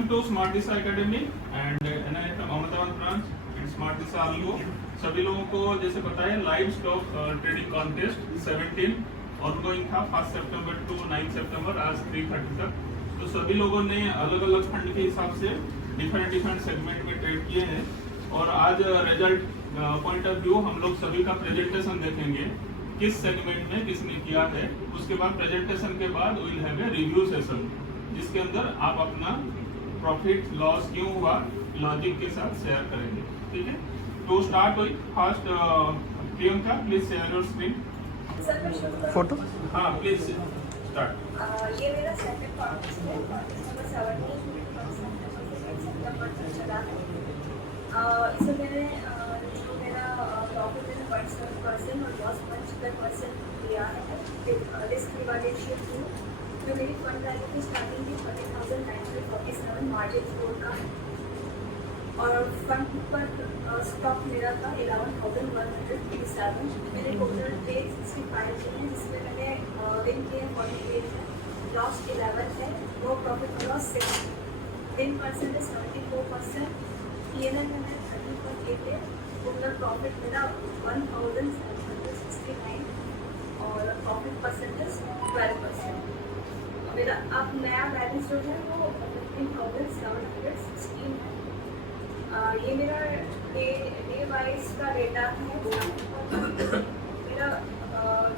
Welcome to Smart Disha Academy and NIF Ahmedabad branch and smart Disha आलू। सभी लोगों को जैसे पता है live stock trading contest 17 ongoing था 1 सितंबर टू 9 सितंबर आज 3:30 तक। तो सभी लोगों ने अलग अलग फंड के हिसाब से डिफरेंट सेगमेंट में ट्रेड किए हैं और आज रिजल्ट पॉइंट ऑफ व्यू हम लोग सभी का प्रेजेंटेशन देखेंगे किस सेगमेंट में किसने किया है। उसके बाद प्रेजेंटेशन के बाद will have a review session जिसके अंदर आप अपना प्रॉफिट लॉस क्यों हुआ लॉजिक के साथ शेयर करेंगे। ठीक है, तो स्टार्ट हुई first. Priyanka please share your screen photo. हाँ प्लीज स्टार्ट। ये मेरा सेकंड कॉन्टेस्ट है, कॉन्टेस्ट नंबर 17 सितंबर से चला है। इसमें मैंने जो मेरा प्रॉफिट है 0.7% और लॉस 0.7% लिया है। रिस्क रिवाल्यूएशन थी जो मेरी फंड वैल्यू की स्टार्टिंग की 30,947 मार्जिन फ्लोर का है और फंड पर स्टॉक मेरा था 11,187। मेरे टोटल ट्रेड 65 हैं जिसमें मैंने विन किए 48 है, लॉस 11 है, नो प्रॉफिट और लॉस 6। विन परसेंट है 74%, PNL में मैं 30.8 है, टोटल प्रॉफिट मेरा 1,769 और प्रॉफिट परसेंटेज 12%। मेरा अब नया बैलेंस जो है वो 15,716 है। ये मेरा डे वाइज का डेटा है। मेरा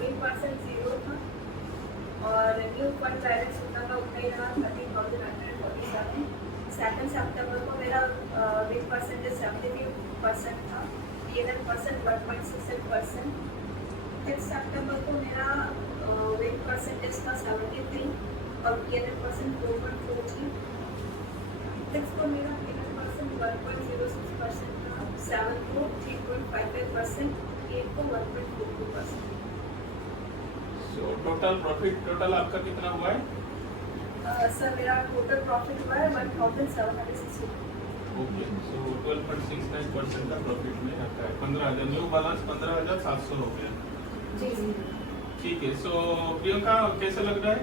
विन परसेंट 0 था और न्यू फंड बैलेंस उतना का उतना ही रहा 13,147। 2 सितंबर को मेरा विन परसेंटेज 73% था, PNL परसेंट 1.67%। 5 सितंबर को मेरा विन परसेंटेज था 73 और PNL परसेंट 4.43। 6 को मेरा PNL परसेंट 1.06% था, 7 को 3.55%, 8 को 1.42%। सो टोटल प्रॉफिट टोटल आपका कितना हुआ है? सर मेरा टोटल प्रॉफिट हुआ है 1,760। ओके, सो 12.69% का प्रॉफिट में आता है। 15,000 न्यू बैलेंस 15,700 हो गया। जी जी ठीक है, सो प्रियंका कैसा लग रहा है?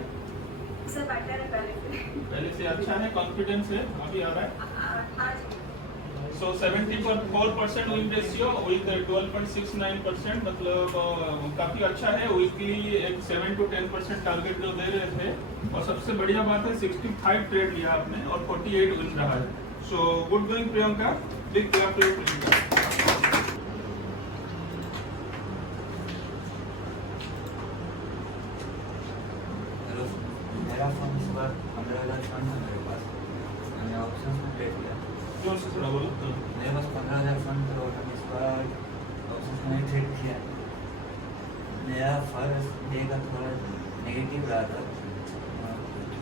सर बेटर है पहले से अच्छा है, कॉन्फिडेंस है अभी आ रहा है। हाँ जी। सो 74% विन रेशियो विद 12.69%, मतलब काफी अच्छा है। वीकली एक 7 to 10% टारगेट जो दे रहे थे और सबसे बढ़िया बात है 65 ट्रेड लिया आपने और 48 विन रहा है। So good going Priyanka, big clap to Priyanka. मेरा फोन इस बार 15,000 फंड है मेरे पास। मैंने ऑप्शन में ट्रेड किया। जोर से थोड़ा बोलो। मेरे पास 15,000 फंड था और मैंने इस बार ऑप्शन में ट्रेड किया। मेरा फर्स्ट डे का थोड़ा नेगेटिव रहा था।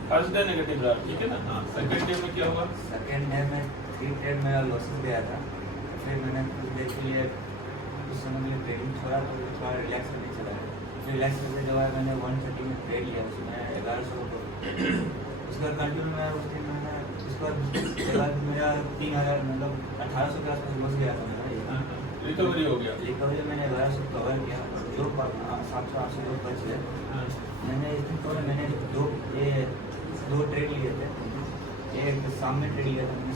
फर्स्ट डे नेगेटिव रहा, ठीक है ना। हाँ, सेकंड डे में क्या हुआ? सेकेंड डे में 3 ट्रेड मेरा लॉसेस गया था। फिर मैंने कुछ देर के लिए उस समय में ट्रेडिंग छोड़ा तो थोड़ा रिलैक्स करने चला गया। फिर रिलैक्स करने के बाद मैंने 130 में ट्रेड लिया, उसमें 1100 को उसका कंटिन्यू में उस दिन मैंने उसके बाद मेरा 3,000 मतलब 1,800 के आसपास बच गया था मेरा। रिकवरी हो गया। रिकवरी मैंने 1100 कवर किया, जो 700-800 लोग बच गए। मैंने इस दिन तो मैंने दो ट्रेड लिए थे। एक सामने ट्रेड लिया था मैंने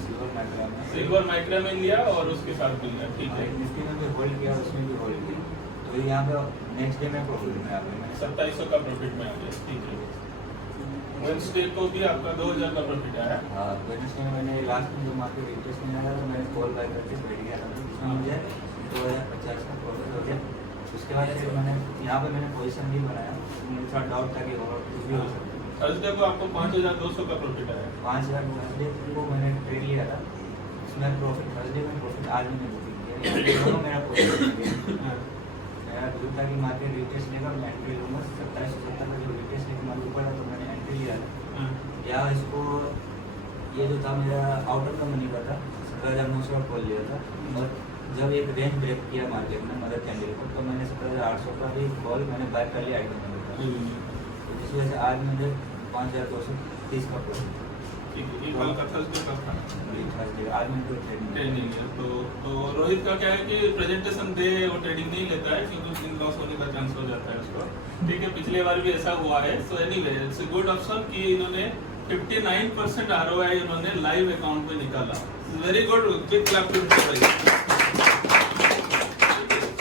सिल्वर माइक्रा में लिया और उसके साथ भी लिया, ठीक है। निफ्टी में भी होल्ड किया, उसमें भी होल्ड किया। तो यहाँ पे नेक्स्ट डे में प्रॉफिट में आ गया, मैंने 2700 का प्रॉफिट में आ गया, ठीक है। वेडनेसडे को भी आपका 2,000 का प्रॉफिट आया। हाँ, वेडनेसडे में मैंने लास्ट में जो मार्केट इंटरेस्ट में आया था मैंने कॉल बाय करके बैठ गया था, जिसमें मुझे 2,050 का प्रॉफिट हो गया। उसके बाद फिर मैंने यहाँ पे मैंने पोजीशन भी बनाया, मुझे थोड़ा डाउट था कि और कुछ भी हो सकता है। थर्सडे को आपको 5,200 का प्रॉफिट आया। 5,000 थर्सडे को मैंने ट्रेड लिया था, उसमें प्रॉफिट थर्सडे में प्रॉफिट आज मैंने बुकिंग किया। दोनों मेरा प्रॉफिट मेरा जो था कि मार्केट रिटेस्ट लेगा मैं एंट्री लूँगा। 2770 का जो रिटेस्ट लेकर मार्केट ऊपर है तो मैंने एंट्री लिया था। या इसको ये जो था मेरा आउटर का मनी का था 17,900 का कॉल लिया था और जब एक रेंज ब्रेक किया मार्केट में मदर कैंडल को तो मैंने 17,800 का भी कॉल मैंने बाय कर लिया आइटम में था। तो जिस वजह से आज मुझे 5,230 का प्रॉफिट। कल का थर्सडे का था, आज मैं कोई ट्रेड नहीं लिया। तो रोहित का क्या है कि प्रेजेंटेशन दे वो ट्रेडिंग नहीं लेता है क्योंकि उस दिन लॉस होने का चांस हो जाता है उसको। ठीक है, पिछले बार भी ऐसा हुआ है। So anyway it's a good option कि इन्होंने 59% ROI इन्होंने लाइव अकाउंट में निकाला। Very good, big clap to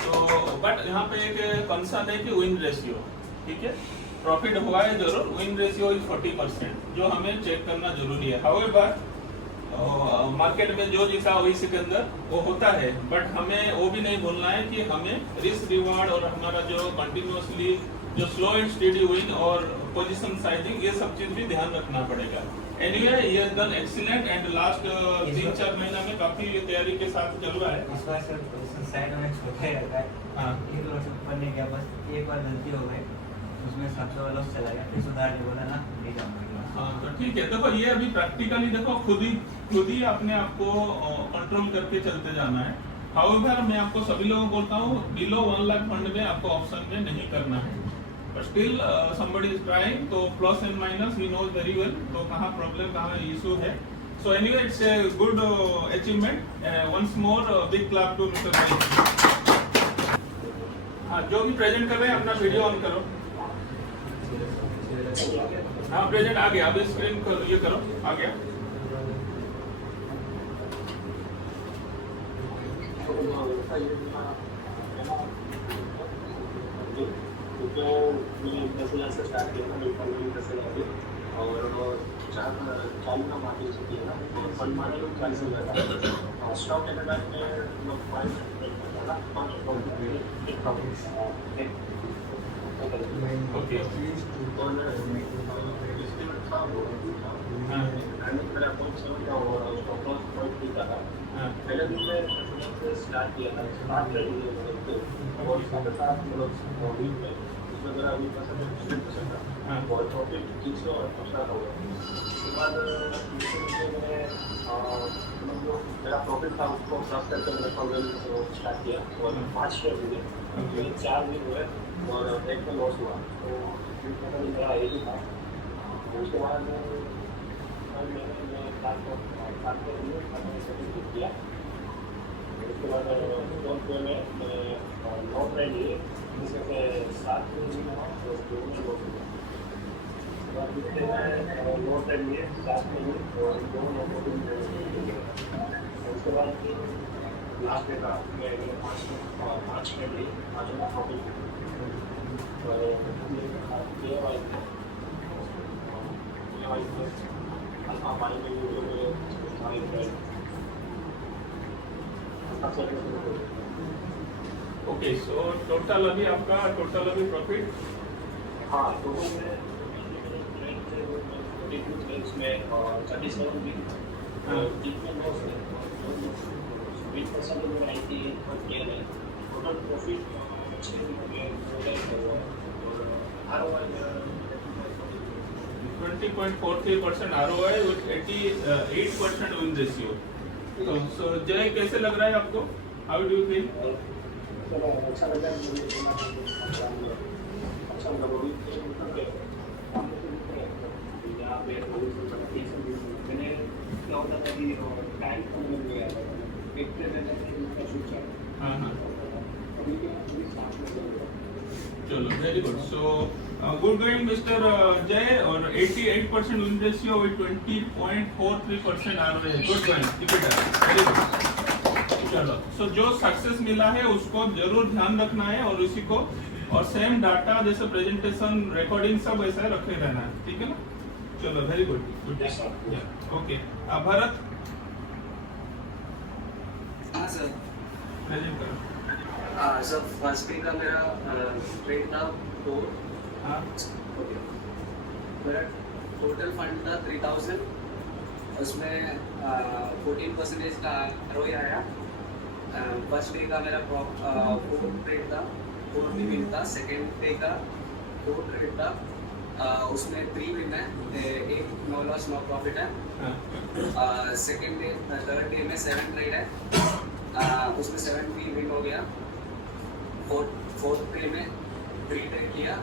तो बट यहाँ पे एक कंसर्न है कि विन रेशियो, ठीक है, प्रॉफिट हुआ है जरूर, विन रेशियो इज 40%, जो हमें चेक करना जरूरी है। हाउएवर मार्केट में जो दिखा वही के अंदर वो होता है, बट हमें वो भी नहीं भूलना है कि हमें रिस्क रिवार्ड और हमारा जो कंटिन्यूअसली जो स्लो एंड स्टेडी विन और पोजीशन साइजिंग, ये सब चीज भी ध्यान रखना पड़ेगा। एनीवे ये डन एक्सीलेंट एंड लास्ट 3-4 महीना में काफी तैयारी के साथ चल रहा है। इस बार सर पोजीशन साइड में छोटा ही रहता है। हाँ, एक बार से ऊपर नहीं गया, बस एक बार गलती हो गई, उसमें 700 वाला चला गया, फिर सुधार के बोला ना नहीं जाऊंगा। हाँ, तो ठीक है, देखो ये अभी प्रैक्टिकली देखो खुद ही अपने आप को कंट्रोल करके चलते जाना है। हाउएवर मैं आपको सभी लोगों को बोलता हूँ बिलो 1 लाख फंड में आपको ऑप्शन में नहीं करना है, but still somebody is trying, तो प्लस एंड माइनस ही नोज वेरी वेल, तो कहाँ प्रॉब्लम कहाँ इशू है। So anyway it's a good achievement, once more big clap to mister भाई। हाँ, जो भी प्रेजेंट कर रहे हैं अपना वीडियो ऑन करो। हाँ, प्रेजेंट आ गया, अभी स्क्रीन करो, ये करो, आ गया। तो मैं 10,000 से स्टार्ट किया था, मेरी फंडिंग 10,000 थी और चालू का मार्केट से किया था, और फंड मार्केट में 40,000 था। स्टॉक के बाद में 5 ओके, और इसके बाद था वो मेरा अकाउंट 7 था और स्टॉक लॉस पॉइंट 3 था। पहले दिन में स्टार्ट किया था, स्टार्ट कर दिया और साथ साथ उसमें मेरा 20% था और प्रॉफिट 300 और स्टार्ट हो गया। उसके बाद मैंने मेरा प्रॉफिट था उसको साफ करके मैंने फंड स्टार्ट किया और 5 शेयर हुए, 4 दिन हुए और एक में लॉस हुआ, तो मेरा एक ही था। उसके बाद मैंने किया, उसके बाद लोन में 9 ट्रेड लिए, जिसमें से 7 लोन ट्रेड लिए, 7 में और 2 उसके बाद लास्ट में था मैं 5 ट्रेड लिए, 5 में प्रॉफिट ओके, सो टोटल अभी आपका प्रॉफिट, हाँ, तो उसमें 37 भी जितने लॉस है 20% में 98 पर किया है, total profit 20.43% ROI with 88% win ratio. So जय, कैसे लग रहा है आपको? How do you feel? अच्छा लगा मुझे, अच्छा लगा वो यहाँ पे मैंने क्या होता था कि टाइम कम मिल गया था, एक का शूट चला। हाँ, अभी के साथ में चलो, वेरी गुड। सो गुड गोइंग मिस्टर जय, और 88% win ratio with 20.43% ROI। Good going, keep it up, very good. चलो, सो जो सक्सेस मिला है उसको जरूर ध्यान रखना है और उसी को, और सेम डाटा जैसे प्रेजेंटेशन रिकॉर्डिंग सब ऐसा रखे रहना है, ठीक है ना? चलो, very good, good, okay. Bharat, हाँ सर, प्रेजेंट करो। सर फर्स्ट डे का मेरा ट्रेड था 4, हाँ, मेरा टोटल फंड था 3,000, उसमें 14% का ROI आया। फर्स्ट डे का मेरा 4 ट्रेड था, 4 भी विन था। सेकेंड डे का 4 ट्रेड था, उसमें 3 विन है, 1 नो लॉस नो प्रॉफिट है। थर्ड डे में 7 ट्रेड है, उसमें 7 भी विन हो गया। फोर्थ डे में 3 ट्रेड किया,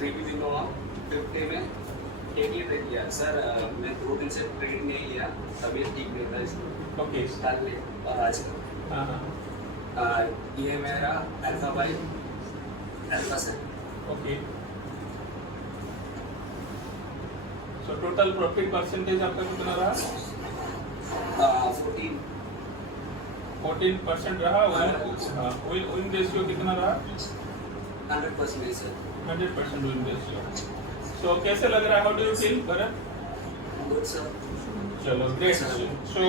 3 भी विन हुआ। फिफ्थ डे में 8 ही ट्रेड किया। सर मैं 2 दिन से ट्रेड नहीं किया, तबीयत ठीक नहीं था इसलिए। ओके, कल में और आज का। हाँ, ये मेरा अल्फा बाई अल्फा से। Okay. So total profit percentage आपका कितना रहा? 14% रहा। विन रेशियो कितना रहा? 100% सर। 100% win ratio. सो कैसे लग रहा है? How do you feel Bharat? Good sir. चलो great. So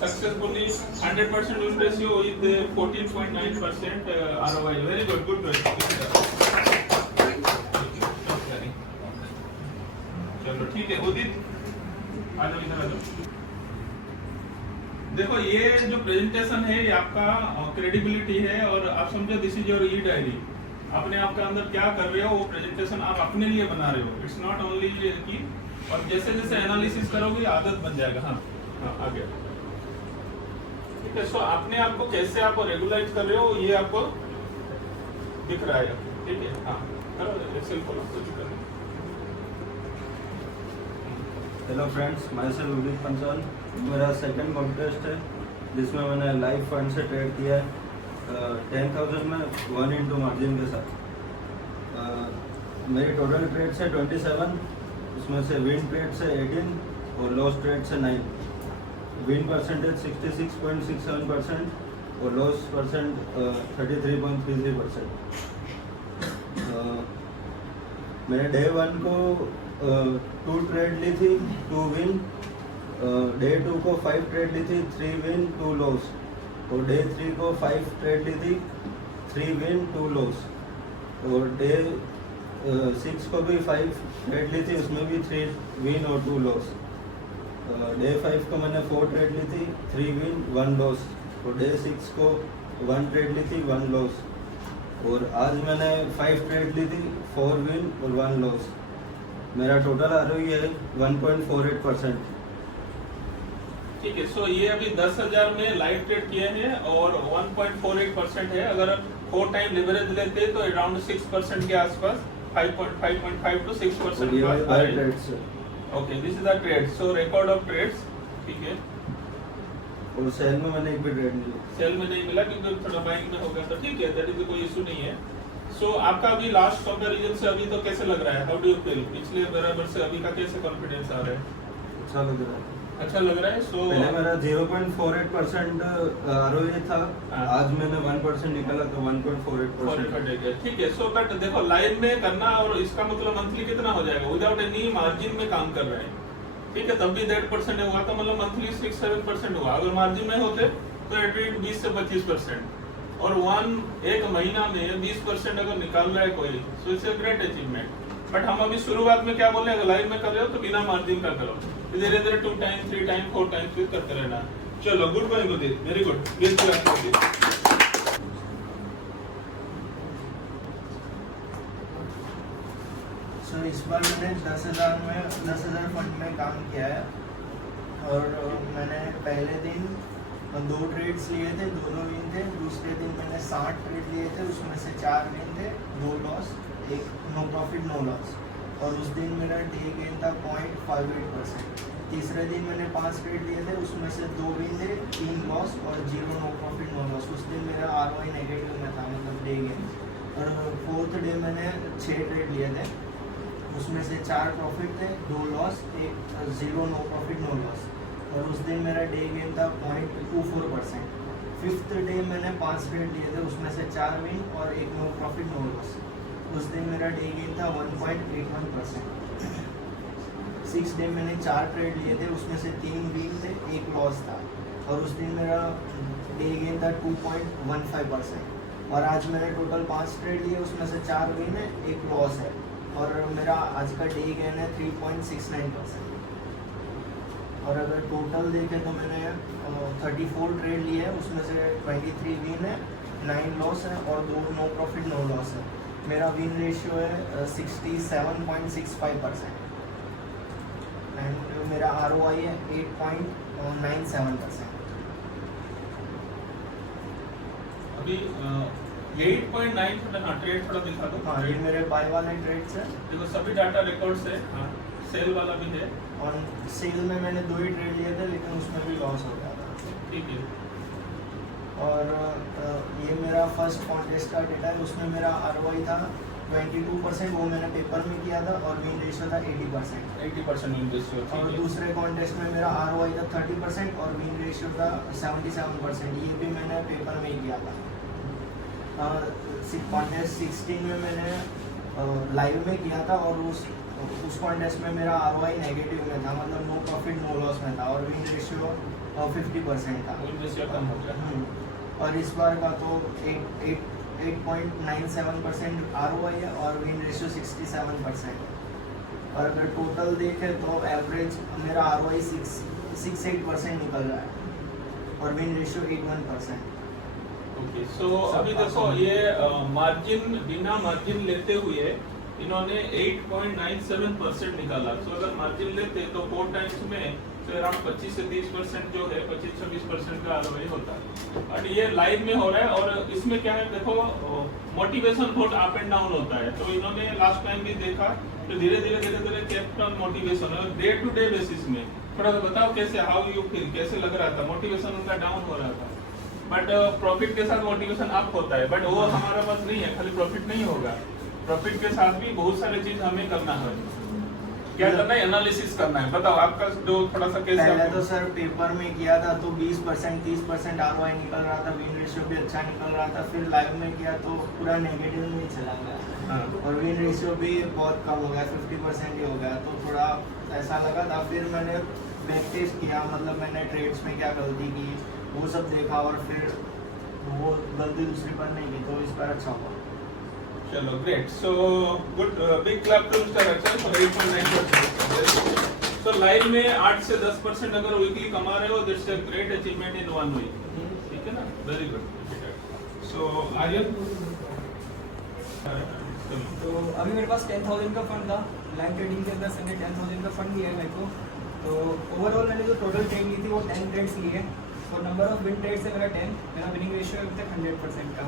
successfully 100% win ratio with 14.9% ROI। Very good, good. चलो ठीक है। उदित आ जाओ, इधर आ जाओ। देखो ये जो प्रेजेंटेशन है ये आपका क्रेडिबिलिटी है, और आप समझो this is your E diary. अपने आप के अंदर क्या कर रहे हो वो प्रेजेंटेशन आप अपने लिए बना रहे हो। इट्स नॉट ओनली कि, और जैसे जैसे एनालिसिस करोगे आदत बन जाएगा। हाँ आगे ठीक है। सो अपने आप को कैसे आप रेगुलाइज कर रहे हो ये आपको दिख रहा है। ठीक है। हाँ करो एक्सेल खोलो, कुछ करो। हेलो फ्रेंड्स, माई सेल्फ उदित पंचाल। मेरा सेकंड कॉन्टेस्ट है जिसमें मैंने लाइव फंड से ट्रेड किया है 10,000 में 1 इंटू मार्जिन के साथ। मेरी टोटल ट्रेड्स है 27, उसमें से विन ट्रेड्स है 18 और लॉस ट्रेड्स है 9। विन परसेंटेज 66.67% और लॉस परसेंट 33.33%। मैंने डे 1 को 2 ट्रेड ली थी, 2 विन। डे 2 को 5 ट्रेड ली थी, 3 विन 2 लॉस। और डे 3 को 5 ट्रेड ली थी, 3 विन 2 लॉस। और डे 6 को भी 5 ट्रेड ली थी, उसमें भी 3 विन और 2 लॉस। डे 5 को मैंने 4 ट्रेड ली थी, 3 विन 1 लॉस। और डे 6 को 1 ट्रेड ली थी, 1 लॉस। और आज मैंने 5 ट्रेड ली थी, 4 विन और 1 लॉस। मेरा टोटल ROE है 1.48%। ठीक है। सो ये अभी 10,000 में लाइव ट्रेड किए हैं और 1.48% है। अगर 4 टाइम लिवरेज लेते तो अराउंड 6% के आसपास, 5.5 to 6%। Okay, this is the trade. So record of trades. ठीक है। और सेल में मैंने एक भी ट्रेड नहीं लिया। सेल में नहीं मिला क्योंकि थोड़ा बाइंग में हो गया, तो ठीक है, दैट इज कोई इशू नहीं है। सो आपका अभी लास्ट कंपैरिजन से अभी तो कैसे लग रहा है? How do you feel? पिछले बराबर से अभी का कैसे कॉन्फिडेंस आ रहा है? अच्छा लग रहा है। अच्छा लग रहा है। सो पहले मेरा 0.48% ROE था, आज मैंने 1% निकाला तो 1.48%। ठीक है। सो बट देखो लाइव में करना, और इसका मतलब मंथली कितना हो जाएगा? विदाउट एनी मार्जिन में काम कर रहे हैं। ठीक है, तब भी 1.5% हुआ तो मतलब मंथली 6-7% हुआ। अगर मार्जिन में होते तो एटलीस्ट 20 से 25%। और एक महीना में 20% अगर निकाल रहा है कोई, so it's a great achievement. But हम अभी शुरुआत में क्या बोले, अगर लाइव में कर रहे हो तो बिना मार्जिन का करो, धीरे धीरे 2 टाइम 3 टाइम 4 टाइम फिर करते रहना। चलो good bye good, very good. Sir इस बार मैंने 10,000 फंड में काम किया है। और मैंने पहले दिन 2 ट्रेड्स लिए थे, दोनों विन थे। दूसरे दिन मैंने 60 ट्रेड लिए थे, उसमें से 4 विन थे, 2 loss, 1 no profit no loss. और उस दिन मेरा डे गेन था 0.58%। तीसरे दिन मैंने 5 ट्रेड लिए थे, उसमें से 2 विन थे, 3 लॉस और 0 नो प्रॉफिट नो लॉस। उस दिन मेरा ROI नेगेटिव में था, मतलब डे गेन। और 4th डे मैंने 6 ट्रेड लिए थे, उसमें से 4 प्रॉफिट थे, 2 loss, 1 0 no profit no loss. और उस दिन मेरा डे गेन था 0.24%। 5th डे मैंने 5 ट्रेड लिए थे, उसमें से 4 विन और 1 नो प्रॉफिट नो लॉस। उस दिन मेरा डे गेन था 1.81%। 6th डे मैंने 4 ट्रेड लिए थे, उसमें से 3 विन थे, 1 लॉस था। और उस दिन मेरा डे गेन था 2.15%। और आज मैंने टोटल 5 ट्रेड लिए, उसमें से 4 विन है, 1 लॉस है। और मेरा आज का डे गेन है 3.69%। और अगर टोटल देखें तो मैंने 34 ट्रेड लिए है, उसमें से 23 विन है, 9 लॉस है और 2 नो प्रॉफिट नो लॉस है। मेरा विन रेशियो है 67.65%। एंड मेरा ROI है 8.97%। अभी 8.9 ट्रेड थोड़ा दिखा दो। हाँ, ये मेरे बाय वाले ट्रेड्स हैं। देखो सभी डाटा रिकॉर्ड्स है। हाँ, सेल वाला भी है। और सेल में मैंने 2 ही ट्रेड लिए थे, लेकिन उसमें भी लॉस हो गया था। ठीक है। और ये मेरा फर्स्ट कॉन्टेस्ट का डेटा है, उसमें मेरा ROI था 22% वो मैंने पेपर में किया था और विन रेशियो था 80%। 80% विन रेशियो, और ठीक है। दूसरे कॉन्टेस्ट में मेरा ROI था 30% और विन रेशियो था 77%। ये भी मैंने पेपर में ही किया था। कॉन्टेस्ट 16 में मैंने लाइव में किया था और उस कॉन्टेस्ट में मेरा ROI नेगेटिव में था, मतलब नो प्रॉफिट नो लॉस में था और विन रेशियो 50% था। विन रेशियो कम हो गया। और इस बार का तो 8.97% ROI है और विन रेशियो 67%। और अगर टोटल देखें तो एवरेज मेरा ROI 68% निकल रहा है और विन रेशियो 81%। ओके, सो अभी देखो ये मार्जिन, बिना मार्जिन लेते हुए इन्होंने 8.97% निकाला। सो अगर मार्जिन लेते तो 4 टाइम्स में तो अराउंड 25 से 30% जो है 25-26% का ROI होता है। और ये लाइव में हो रहा है और इसमें क्या है देखो, मोटिवेशन बहुत अप एंड डाउन होता है। तो इन्होंने लास्ट टाइम भी देखा तो धीरे धीरे केप्ट ऑन मोटिवेशन और डे टू डे बेसिस में। थोड़ा सा बताओ कैसे, हाउ यू फील, कैसे लग रहा था? मोटिवेशन उनका डाउन हो रहा था, बट प्रॉफिट के साथ मोटिवेशन अप होता है। बट वो हमारा पास नहीं है, खाली प्रॉफिट नहीं होगा, प्रॉफिट के साथ भी बहुत सारे चीज हमें करना है। क्या करना है? एनालिसिस करना है। बताओ आपका जो थोड़ा सा कैसे। पहले तो सर पेपर में किया था तो 20% 30% ROI निकल रहा था, विन रेशियो भी अच्छा निकल रहा था। फिर लाइव में किया तो पूरा नेगेटिव में ही चला गया और विन रेशियो भी बहुत कम हो गया, 50% ही हो गया। तो थोड़ा ऐसा लगा था। फिर मैंने बैक टेस्ट किया, मतलब मैंने ट्रेड्स में क्या गलती की वो सब देखा और फिर वो गलती दूसरी बार नहीं की, तो इस बार अच्छा हुआ। चलो great, so good, big clap to mister Akshay for 8.9%। So live में 8 से 10% अगर वीकली कमा रहे हो, that's a great achievement in 1 week, ठीक है ना? Very good. सो आर्यन, तो अभी मेरे पास 10,000 का फंड था लाइव ट्रेडिंग के अंदर। संडे 10,000 का फंड दिया है मेरे को। तो ओवरऑल मैंने जो टोटल ट्रेड ली थी वो 10 ट्रेड्स लिए और नंबर ऑफ विन ट्रेड्स है मेरा 10। मेरा विनिंग रेशियो अभी तक 100% का।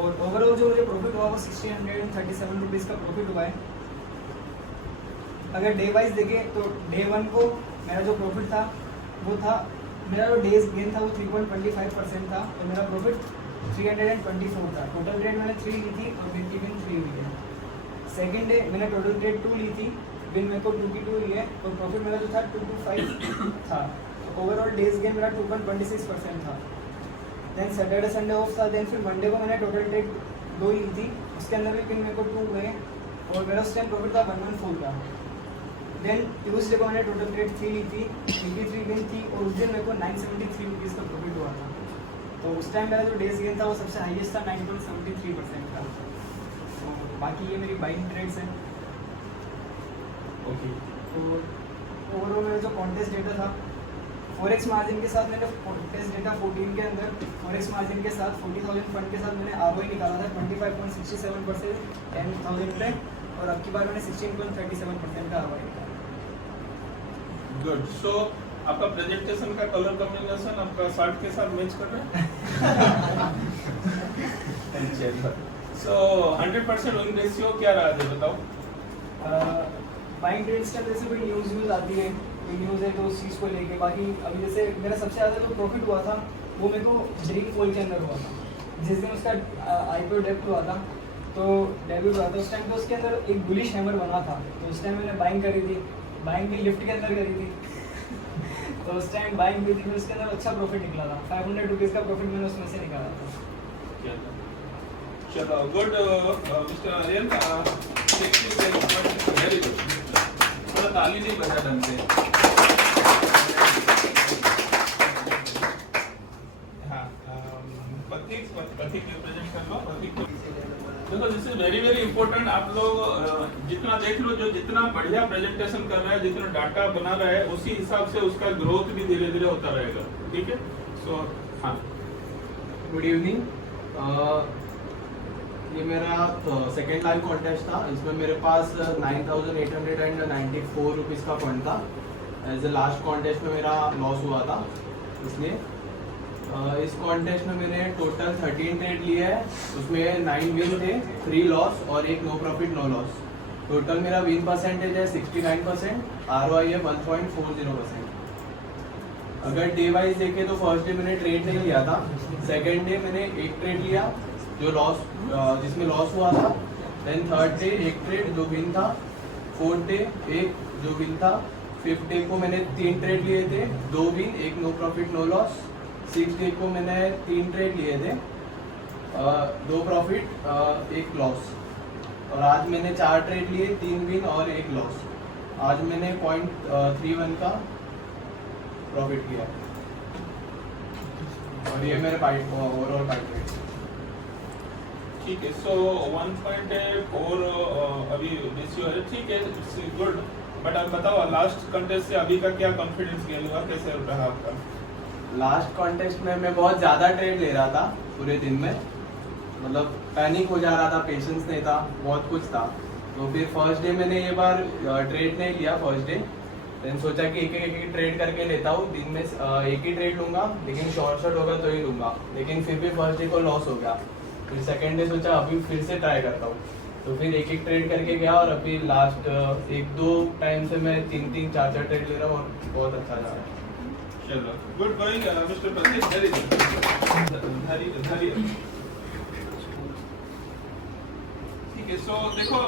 और ओवरऑल जो मुझे प्रॉफिट हुआ वो 1637 रुपीज़ का प्रॉफिट हुआ है। अगर डे वाइज देखें तो डे 1 को मेरा जो प्रॉफिट था वो था, मेरा जो डेज गेन था वो 3.25% था और मेरा प्रॉफिट 324 था। टोटल ट्रेड मैंने 3 ली थी और विन की विन 3 ली है। सेकेंड डे मैंने टोटल ट्रेड 2 ली थी, विन मेरे को 2 की 2 ली है और प्रॉफिट मेरा जो था 225 था। तो ओवरऑल डेज गेन मेरा 2.26% था। देन सैटरडे संडे ऑफ था। देन फिर मंडे को मैंने टोटल ट्रेड 2 ली थी, उसके अंदर भी विन मेरे को 2 हुए और मेरा उस टाइम प्रॉफिट था 114 का। देन ट्यूसडे को मैंने टोटल ट्रेड 3 ली थी, 83 विन थी और उस दिन मेरे को 973 रुपीज़ का प्रॉफिट हुआ था। तो उस टाइम मेरा जो डेज गेन था वो सबसे हाईएस्ट था 9.73% का। तो बाकी ये मेरी बाइंग ट्रेड्स हैं। ओके, तो ओवरऑल मेरा जो कॉन्टेस्ट डेटा था फॉरेक्स मार्जिन के साथ, मैंने कॉन्टेस्ट डेटा 14 के अंदर फॉरेक्स मार्जिन के साथ 40,000 फंड के साथ मैंने ROI निकाला था 25.67% 10,000 पे और अब की बार मैंने 16.37% का ROI निकाला। गुड। सो आपका प्रेजेंटेशन का कलर कॉम्बिनेशन आपका शर्ट के साथ मैच कर रहा है। सो 100% विन रेशियो क्या रहा है बताओ? बाइंग ट्रेड्स के अंदर से कोई न्यूज़ आती है, कोई न्यूज़ है तो उस चीज़ को लेके। बाकी अभी जैसे मेरा सबसे ज़्यादा जो प्रॉफिट हुआ था वो मेरे को ड्रीम फॉल के अंदर हुआ था। जिस दिन उसका IPO डेब्ट हुआ था, तो डेब्यूट हुआ था उस टाइम, तो उसके अंदर एक बुलिश हैमर बना था। तो उस टाइम मैंने बाइंग करी थी, बाइंग भी लिफ्ट के अंदर करी थी तो उस टाइम बाइंग भी थी, फिर उसके अंदर अच्छा प्रॉफिट निकला था। 500 रुपीज़ का प्रॉफिट मैंने उसमें से निकाला था। चलो good mister Aryan, very good. थोड़ा ताली नहीं बजा ढंग से। हाँ, प्रतीक रिप्रेजेंट कर लो। प्रतीक देखो, this is very very important. आप लोग जितना देख लो, जो जितना बढ़िया प्रेजेंटेशन कर रहा है, जितना डाटा बना रहा है, उसी हिसाब से उसका ग्रोथ भी धीरे धीरे होता रहेगा, ठीक है? सो हाँ, गुड इवनिंग। ये मेरा सेकेंड लाइव कॉन्टेस्ट था। इसमें मेरे पास 9,894 रुपीज़ का फंड था। एज ए लास्ट कॉन्टेस्ट में मेरा लॉस हुआ था, इसलिए इस कॉन्टेस्ट में मैंने टोटल 13 ट्रेड लिए है। उसमें 9 विन थे, 3 लॉस और 1 no profit no loss. Total मेरा विन परसेंटेज है 69%, ROI है 1.40%। अगर डे वाइज देखें तो फर्स्ट डे मैंने ट्रेड नहीं लिया था। सेकेंड डे मैंने एक ट्रेड लिया जो लॉस, जिसमें लॉस हुआ था। देन थर्ड डे एक ट्रेड जो विन था, फोर्थ डे एक जो विन था, फिफ्थ डे को मैंने 3 ट्रेड लिए थे, 2 win, 1 no profit no loss. Six day को मैंने 3 ट्रेड लिए थे, 2 प्रॉफिट 1 लॉस। और आज मैंने 4 ट्रेड लिए, 3 विन और 1 लॉस। आज मैंने 0.31 का प्रॉफिट किया और ये मेरे ओवरऑल पाइप रेट। ठीक है, सो 1.4 अभी रेशियो है, ठीक है, इट्स गुड। बट आप बताओ लास्ट कंटेस्ट से अभी का क्या कॉन्फिडेंस गेन हुआ, कैसे रहा आपका? लास्ट कॉन्टेस्ट में मैं बहुत ज़्यादा ट्रेड ले रहा था पूरे दिन में, मतलब पैनिक हो जा रहा था, पेशेंस नहीं था, बहुत कुछ था। तो फिर फर्स्ट डे मैंने ये बार ट्रेड नहीं लिया फर्स्ट डे, देन सोचा कि एक ट्रेड करके लेता हूँ, दिन में एक ही ट्रेड लूँगा, लेकिन शॉर्ट होगा तो ही लूँगा, लेकिन फिर भी फर्स्ट डे को लॉस हो गया। फिर सेकेंड डे सोचा अभी फिर से ट्राई करता हूँ, तो फिर एक ट्रेड करके गया और अभी लास्ट 1-2 टाइम से मैं 3-3, 4-4 ट्रेड ले रहा हूँ और बहुत अच्छा जा रहा है। चलो, गुड गोइंग मिस्टर प्रतीक, वेरी गुड। धैर्य। ठीक है, सो देखो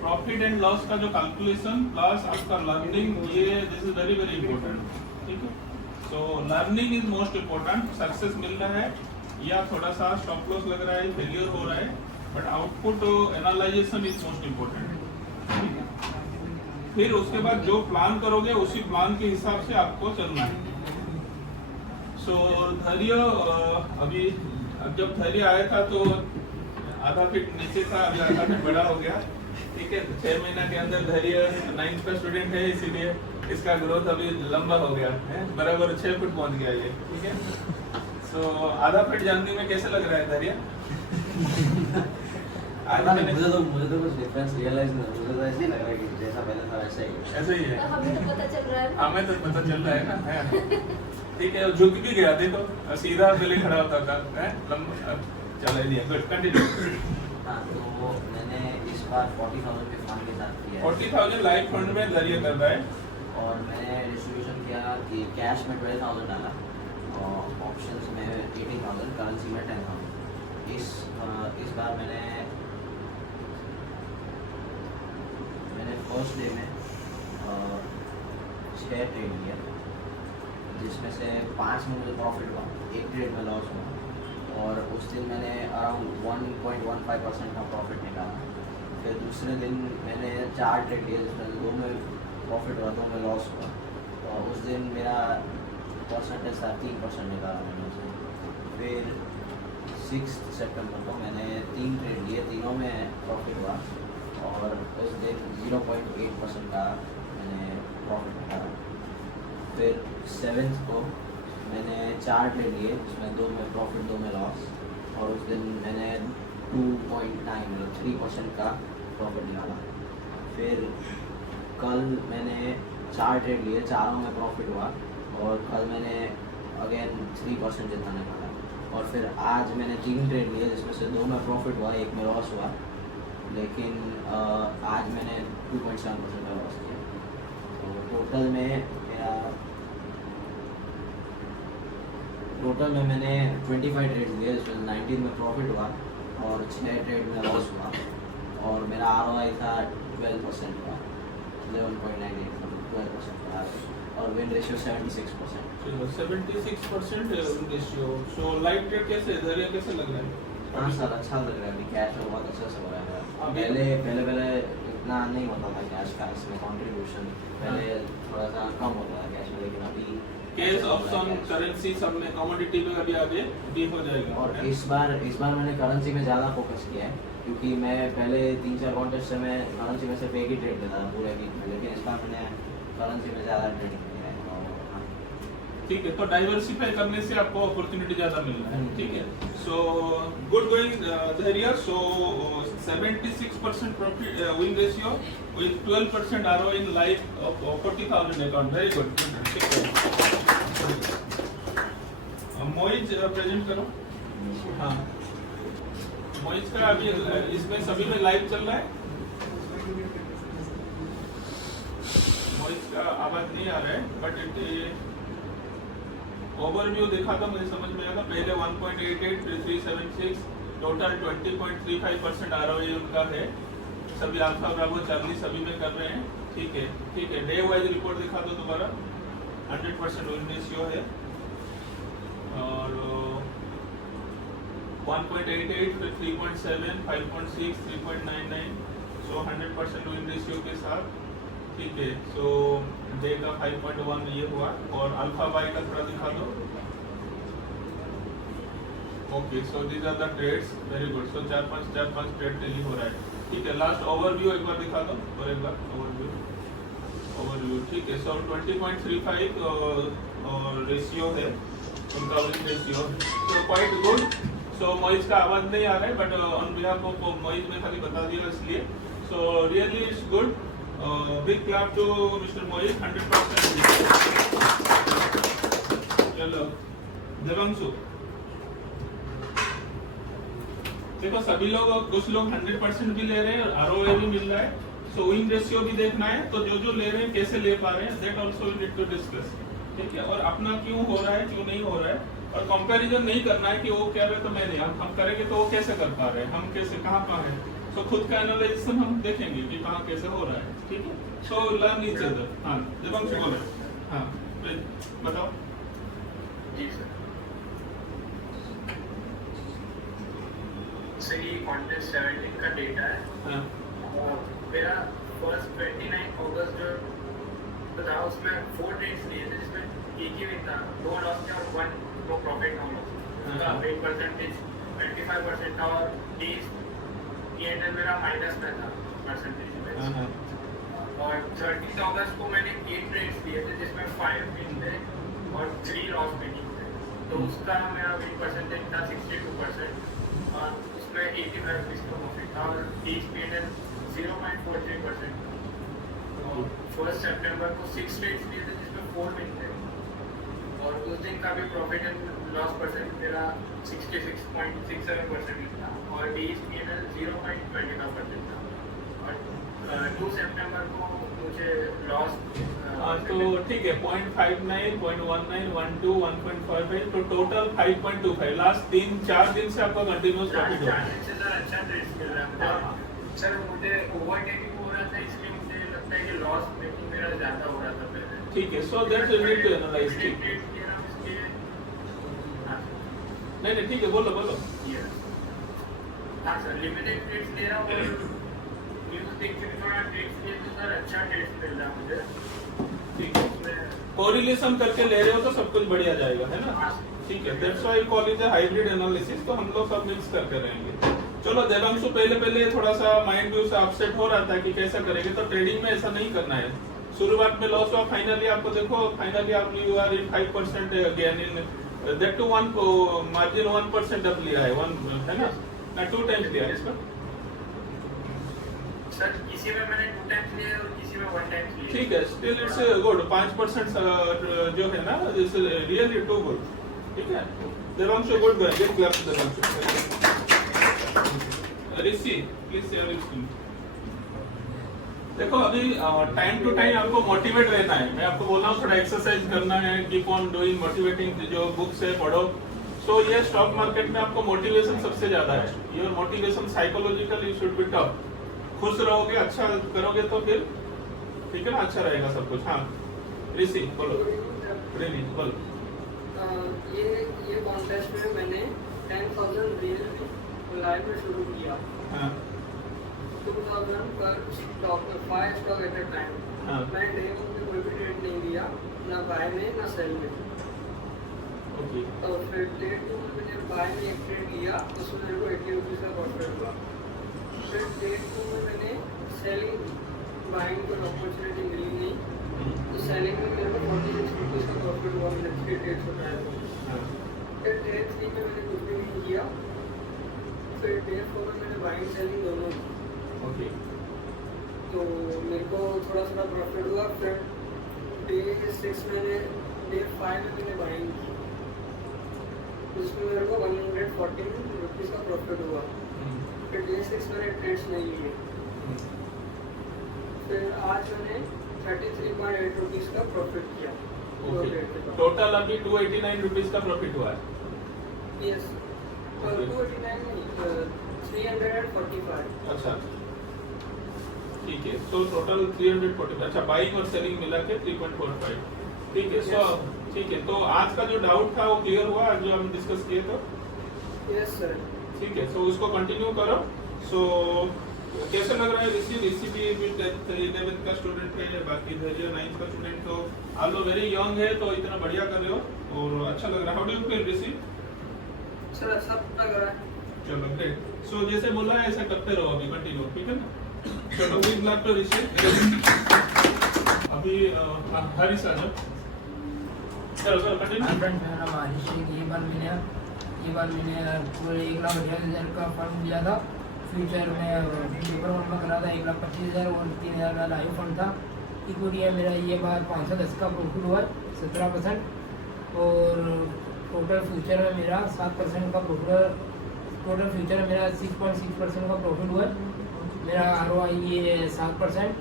प्रॉफिट एंड लॉस का जो कैलकुलेशन प्लस आपका लर्निंग, ये this is very very important. ठीक है, so learning is most important. Success मिल रहा है या थोड़ा सा स्टॉप लॉस लग रहा है, फेलियर हो रहा है, but output analysation is most important. फिर उसके बाद जो प्लान करोगे उसी प्लान के हिसाब से आपको चलना है। सो धैर्य अभी जब धैर्य आया था तो आधा फीट नीचे था, अभी आधा फीट बड़ा हो गया। ठीक है, 6 महीना के अंदर धैर्य 9th का स्टूडेंट है, इसीलिए इसका ग्रोथ अभी लंबा हो गया है, बराबर 6 फुट पहुंच गया ये। ठीक है, सो आधा फीट जानने में कैसे लग रहा है धैर्य? मुझे तो कुछ डिफरेंस रियलाइज नहीं, मुझे तो ऐसे ही लग रहा है कि जैसा पहले था वैसा ही ऐसे ही है। हमें तो पता चल रहा है। हमें तो पता चल रहा है ना, है। ठीक है, झुक भी गया, देखो सीधा पहले खड़ा होता था, है लंबा, चला ही दिया। Good, continue. हाँ, तो मैंने इस बार 40,000 के फंड के साथ किया है। 40,000 लाइफ फंड में धैर्य कर रहा है। और मैंने डिस्ट्रीब्यूशन किया कि कैश में 12,000 डाला और ऑप्शंस में 18,000, करेंसी में 10,000। इस बार मैंने फर्स्ट डे में 6 ट्रेड लिया, जिसमें से 5 में मुझे प्रॉफिट हुआ, 1 ट्रेड में लॉस हुआ, और उस दिन मैंने अराउंड 1.15% का प्रॉफिट निकाला। फिर दूसरे दिन मैंने 4 ट्रेड लिए, जिसमें 2 में प्रॉफिट हुआ, 2 में लॉस हुआ, और उस दिन मेरा परसेंटेज था 3% निकाला मैंने उसे। फिर 6 सितंबर को मैंने 3 ट्रेड लिए, तीनों में प्रॉफिट हुआ, और उस दिन 0.8% का मैंने प्रॉफिट निकाला। फिर 7th को मैंने 4 ट्रेड लिए, जिसमें 2 में प्रॉफिट, 2 में लॉस, और उस दिन मैंने 2.9 मतलब 3% का प्रॉफिट निकाला। फिर कल मैंने 4 ट्रेड लिए, चारों में प्रॉफिट हुआ, और कल मैंने अगेन 3% जितना निकाला। और फिर आज मैंने 3 ट्रेड लिए, जिसमें से 2 में प्रॉफिट हुआ, 1 में लॉस हुआ, लेकिन आज मैंने 2.7% का लॉस किया। तो टोटल में मैंने 25 ट्रेड लिए, जिसमें 19 में प्रॉफिट हुआ और 6 ट्रेड में लॉस हुआ, और मेरा ROI था 12% का, 11.98 12% का, और win ratio 76%। 76% ratio. So life trade कैसे, धैर्य कैसे लग रहा है? हाँ सर, अच्छा लग रहा है, अभी कैश में बहुत अच्छा से हो रहा है मेरा। अभी पहले इतना नहीं होता था कैश का, इसमें कंट्रीब्यूशन पहले थोड़ा सा कम होता था कैश में, लेकिन अभी केस ऑप्शन करेंसी सब में कमोडिटी में अभी आगे भी हो जाएगा। और इस बार मैंने करेंसी में ज़्यादा फोकस किया है, क्योंकि मैं पहले 3-4 कॉन्टेस्ट से मैं करेंसी में सिर्फ एक ही ट्रेड लेता था पूरे वीक में, लेकिन इस बार मैंने करेंसी में ज़्यादा ट्रेडिंग किया है। और हाँ, ठीक है, तो डाइवर्सिफाई करने से आपको अपॉर्चुनिटी ज्यादा मिल रहा है। ठीक है, सो गुड गोइंग धैर्य। सो 76% profit win ratio with 12% ROI in life of 40,000 account, very good. ठीक है, मोइज प्रेजेंट करो। हाँ, मोइज का अभी इसमें सभी में लाइव चल रहा है। मोइज का आवाज नहीं आ रहा है, बट इट ओवरव्यू देखा था, मुझे समझ में आया था। पहले 1.88, फिर 376, टोटल 20.35% ROE उनका है। सभी अल्फा ब्रावो चार्ली सभी में कर रहे हैं। ठीक है डे वाइज रिपोर्ट दिखा दो दोबारा। 100% विन रेशियो है और 1.88 फिर 3.7 5.6 3.99 सो 100% विन रेशियो के साथ। ठीक है सो डे का 5.1 ये हुआ और अल्फा बाई का थोड़ा दिखा दो। Okay so these are the trades very good. So 4-5 trade daily हो रहा है। ठीक है लास्ट ओवरव्यू एक बार दिखा दो और एक बार ओवरव्यू। ठीक है सो 20.35 और रेशियो है उनका win ratio. So quite good. So Moiz का आवाज नहीं आ रहा है but on behalf of Moiz में खाली बता दिया इसलिए। So really it's good. Big clap to mister Moiz 100%। चलो देवांशु देखो सभी लोग कुछ लोग 100% भी ले रहे हैं और ROA भी मिल रहा है। सो विन रेशियो भी देखना है तो जो ले रहे हैं कैसे ले पा रहे हैं that also we need to discuss. ठीक है और अपना क्यों हो रहा है क्यों नहीं हो रहा है और कंपैरिजन नहीं करना है कि वो क्या रहे तो मैं नहीं। हम करेंगे तो वो कैसे कर पा रहे हैं हम कैसे कहाँ है। सो खुद का एनालिसिस हम देखेंगे कि कहाँ कैसे हो रहा है। ठीक है सो लर्न ईच अदर। हाँ देवांशु बोलो। हाँ बताओ। जी सर सर ये कॉन्टेस्ट 17 का डेटा है। हाँ मेरा फर्स्ट 29 अगस्त जो था उसमें 4 ट्रेड्स लिए थे जिसमें एक ही विन था 2 लॉस थे और 1 नो प्रॉफिट नो लॉस। उसका वेट परसेंटेज 25% था और डेज P&L मेरा माइनस में था परसेंटेज में। और 30 अगस्त को मैंने 8 ट्रेड्स लिए थे जिसमें 5 विन थे और 3 लॉस विनिंग थे। तो उसका मेरा विन परसेंटेज था 62% और उसमें 85 रुपीज़ का प्रॉफिट था और डेज P&L 0.43%। और 1 सितंबर को 6 ट्रेड्स लिए थे जिसमें 4 विन थे और उस दिन का भी प्रॉफिट एंड लॉस परसेंट मेरा 66.67% था और डेज P&L 0.25% था। और 2 सितंबर को मुझे लॉस तो ठीक है 0.59 0.19 12 1.55 तो टोटल 5.25 लास्ट 3-4 दिन से आपका कंटिन्यूअस प्रॉफिट हो रहा है। सर अच्छा ट्रेड्स मिल रहा है मुझे। सर मुझे ओवरटेकिंग हो रहा था इसलिए मुझे लगता है कि लॉस मेकिंग मेरा ज़्यादा हो रहा था पहले। ठीक है so that's we need to analyse. ठीक है नहीं ठीक है बोलो। हाँ सर लिमिटेड ट्रेड्स ले रहा हूँ और न्यूज़ देख के थोड़ा ट्रेड्स लिए तो सर अच्छा ट्रेड्स मिल रहा है मुझे। ठीक है कोरिलेशन करके ले रहे हो तो सब कुछ बढ़िया जाएगा है ना। ठीक है that's why call it hybrid analysis. तो हम लोग सब मिक्स करके रहेंगे। चलो देवांशु पहले थोड़ा सा माइंड व्यू से अपसेट हो रहा था कि कैसा करेंगे तो ट्रेडिंग में ऐसा नहीं करना है। शुरुआत में लॉस हुआ फाइनली आपको देखो फाइनली आप you are in 5% gain in that to one margin 1% up लिया है 1 है ना 2 टाइम्स लिया है इसका। सर किसी में मैंने 2 टाइम्स लिए और किसी में 1 टाइम्स लिए। ठीक है स्टिल इट्स गुड 5% जो है ना इट्स रियली टू गुड। ठीक है Devanshu good going get clap Devanshu. Rishi please share your screen. देखो अभी टाइम टू टाइम आपको मोटिवेट रहना है। मैं आपको बोल रहा हूँ थोड़ा एक्सरसाइज करना है कीप ऑन डूइंग मोटिवेटिंग जो बुक्स है पढ़ो। सो ये स्टॉक मार्केट में आपको मोटिवेशन सबसे ज्यादा है। Your motivation psychological you should be tough. खुश रहोगे अच्छा करोगे तो फिर ठीक है ना अच्छा रहेगा सब कुछ। हाँ ऋषि बोलो। बोलो। ये कॉन्टेस्ट में मैंने 10,000 रियल लाइव में शुरू किया। हाँ 2000 पर स्टॉक में 5 स्टॉक एट अ टाइम। हाँ। मैं डे में कोई भी ट्रेड नहीं लिया ना बाय में ना सेल में। ओके तो फिर डे 2 में मैंने बाय में एक ट्रेड लिया उसमें मेरे को 80 रुपीज़ का प्रॉफिट हुआ। फिर डे 2 में मैंने सेलिंग बाइंग को अपॉर्चुनिटी मिली नहीं तो सेलिंग में मेरे को 46 रुपीज़ का प्रॉफिट हुआ। मैंने 3 ट्रेड्स उठाया। फिर डे 3 में मैंने कुछ भी नहीं किया। फिर डे 4 में मैंने बाइंग सेलिंग दोनों की। ओके तो मेरे को थोड़ा प्रॉफिट हुआ। फिर डे 6 मैंने डे 5 में मैंने बाइंग की उसमें मेरे को 114 रुपीज़ का प्रॉफिट हुआ। फिर डे 6 मैंने ट्रेड्स नहीं लिए। फिर आज मैंने 33.8 रुपीज़ का प्रॉफिट किया। टोटल अभी 289 रुपीज का प्रॉफिट हुआ है। यस 345. अच्छा ठीक है, सो टोटल 340। अच्छा, बाइंग और सेलिंग मिला के 3.45। ठीक है, सो ठीक है, तो आज का जो डाउट था वो क्लियर हुआ जो हम डिस्कस किए तो? Yes sir. ठीक है, सो उसको कंटिन्यू करो। सो कैसे लग रहा है ऋषि? ऋषि भी 11th का स्टूडेंट है, बाकी धैर्य 9th का स्टूडेंट, तो आप लोग वेरी यंग है तो इतना बढ़िया कर रहे हो और अच्छा लग रहा है। How do you feel Rishi? Sir अच्छा लग रहा है। चलो ग्रेट। सो जैसे बोला है ऐसा करते रहो, अभी कंटिन्यू, ठीक है ना? चलो वी ब्लॉक टू ऋषि। अभी हरी सर चलो सर कंटिन्यू। फ्रेंड मेरा नाम आरिश है। ये बार मैंने पूरे 1,58,000 का फंड लिया था। फ्यूचर में पेपर वन में करा था 1,25,000 और 3,000 का लाइव फंड था। इक्विटी है मेरा ये बार 510 का प्रॉफिट हुआ 17% और टोटल फ्यूचर में मेरा 7% का प्रॉफिट। टोटल फ्यूचर में मेरा 6.6% का प्रॉफिट हुआ। मेरा ROI ये 7%।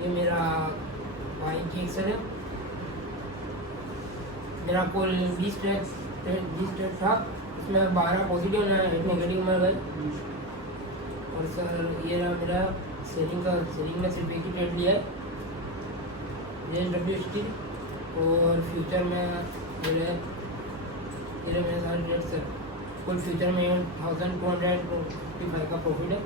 ये मेरा बाइंग की एक्सेल है। मेरा कुल 20 ट्रेड था, उसमें 12 पॉजिटिव और 8 नेगेटिव में गए। और सर ये रहा मेरा सेलिंग में सिर्फ एक ही ट्रेड लिया है, JSW स्टील। और फ्यूचर में मेरे सारे ट्रेड सर कुल फ्यूचर में 1,255 का प्रॉफिट है।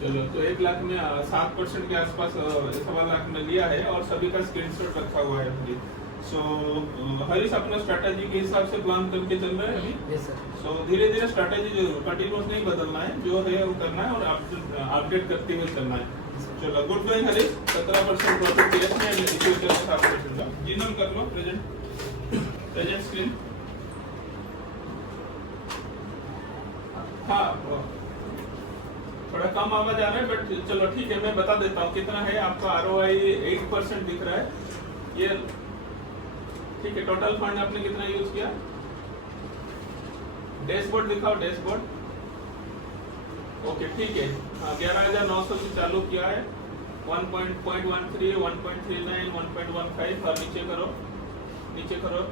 चलो, तो 1 लाख में 7% के आसपास 1.25 लाख में लिया है और सभी का स्क्रीनशॉट रखा हुआ है मुझे। सो हरीश अपना स्ट्रैटेजी के हिसाब से प्लान करके चल रहे हैं अभी। Yes sir. सो धीरे धीरे स्ट्रैटेजी जो कंटिन्यूस नहीं बदलना है, जो है वो करना है और अपडेट करते हुए चलना है। चलो गुड गोइंग हरीश। 17% प्रॉफिट किया है एंड इक्विटी 7% का। जीनल कर लो प्रेजेंट स्क्रीन। हाँ थोड़ा कम आवाज आ रहा है बट चलो ठीक है, मैं बता देता हूँ कितना है आपका। ROI 8% दिख रहा है ये, ठीक है। टोटल फंड आपने कितना यूज किया? डैशबोर्ड दिखाओ, डैशबोर्ड। ओके ठीक है, 11,900 से चालू किया है। 1.13, 1.39, 1.15 और नीचे करो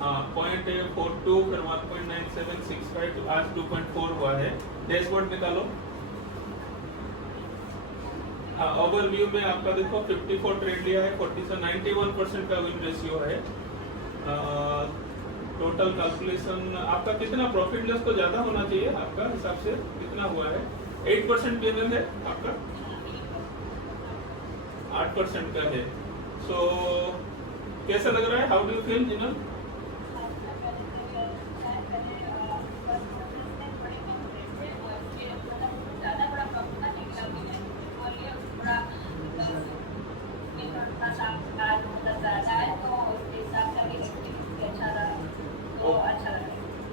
हाँ 0.42, फिर 1.9765, तो आज 2.4 हुआ है। डैशबोर्ड निकालो। ओवरव्यू में आपका देखो 54 ट्रेड लिया है, 91% का विन रेशियो है। टोटल कैलकुलेशन आपका कितना प्रॉफिट लॉस तो ज्यादा होना चाहिए आपका हिसाब से, कितना हुआ है? 8% पेमेंट है आपका, 8% का है। सो कैसा लग रहा है? How do you feel Jinal?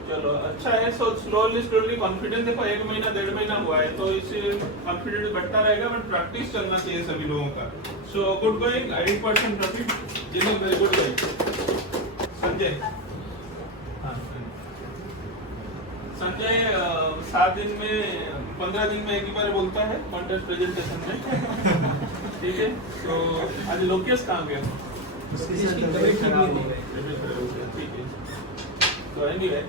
चलो अच्छा है। सो स्लोली कॉन्फिडेंस देखो 1 महीना 1.5 महीना हुआ है तो इससे कॉन्फिडेंस बढ़ता रहेगा, बट प्रैक्टिस चलना चाहिए सभी लोगों का। सो good going, 8% profit. Jinal very good going. Sanjay 7 दिन में 15 दिन में एक ही बार बोलता है कॉन्टेस्ट प्रेजेंटेशन में। ठीक है, तो आज लोकेश कहाँ गया? ठीक है, तो एनीवे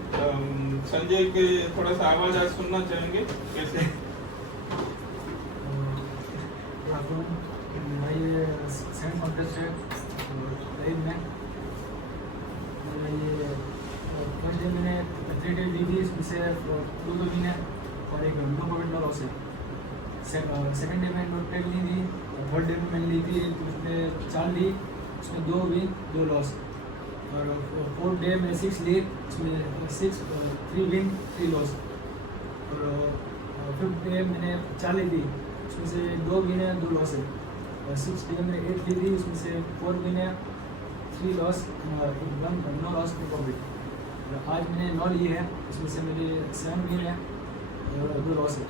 संजय के थोड़ा सा आवाज आज सुनना चाहेंगे कैसे? ये सेकंड कॉन्टेस्ट है में ये फर्स्ट डे मैंने 3 डे ली थी, इसमें से 2 विन है और एक नो प्रॉफिट नो लॉस है। सेकंड डे मैंने ट्रेड ली थी, थर्ड डे में मैंने ली थी उसमें 4 ली, उसमें 2 विन 2 लॉस। और फोर्थ डे में 6 ली, उसमें 3 विन 3 लॉस। और फिफ्थ डे मैंने 4 ली थी, उसमें से 2 विन है 2 लॉस है। और 6 डे मैंने 8 ली थी, उसमें से 4 विन है 3 loss, 1 no loss no profit. आज मैंने 9 लिए हैं, उसमें से मेरे 7 विन है और 2 लॉस है।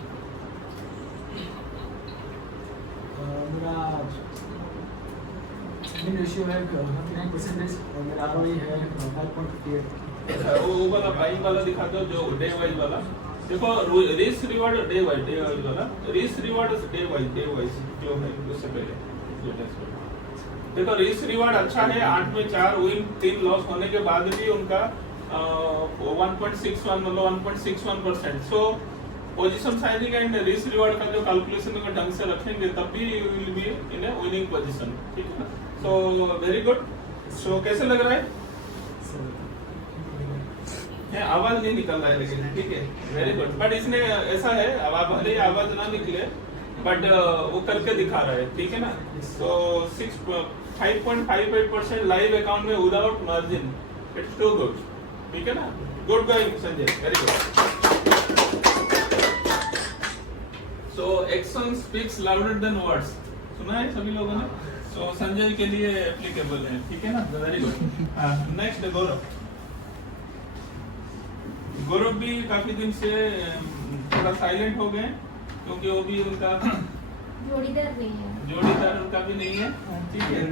मेरा विन रेशियो है 59% और मेरा ROI है 5.58। वो वाला बाइंग वाला दिखा दो, जो डे वाइज वाला देखो। रिस्क रिवार्ड डे वाइज वाला, रिस्क रिवार्ड डे वाइज जो है उससे पहले देखो। रिस्क रिवार्ड अच्छा है, 8 में 4 विन 3 लॉस होने के बाद भी उनका 1.61 मतलब 1.61%. सो position sizing and risk reward का जो कैलकुलेशन अगर ढंग से रखेंगे तब भी you will be in A winning position. ठीक है ना. So very good. सो कैसे लग रहा है? आवाज नहीं निकल रहा है लेकिन. ठीक है, वेरी गुड. बट इसने ऐसा है, अब आप भले ही आवाज ना निकले बट वो करके दिखा रहा है. ठीक है ना. तो 5.58% लाइव अकाउंट में without margin. It's too good. ठीक है ना. Good going Sanjay, very good. So action speaks louder than words. सुना है सभी लोगों ने. सो संजय के लिए एप्लीकेबल है. ठीक है ना. Very good. नेक्स्ट गौरव. गौरव भी काफी दिन से थोड़ा साइलेंट हो गए क्योंकि वो भी उनका जोड़ीदार नहीं है. जोड़ीदार उनका भी नहीं है. ठीक है.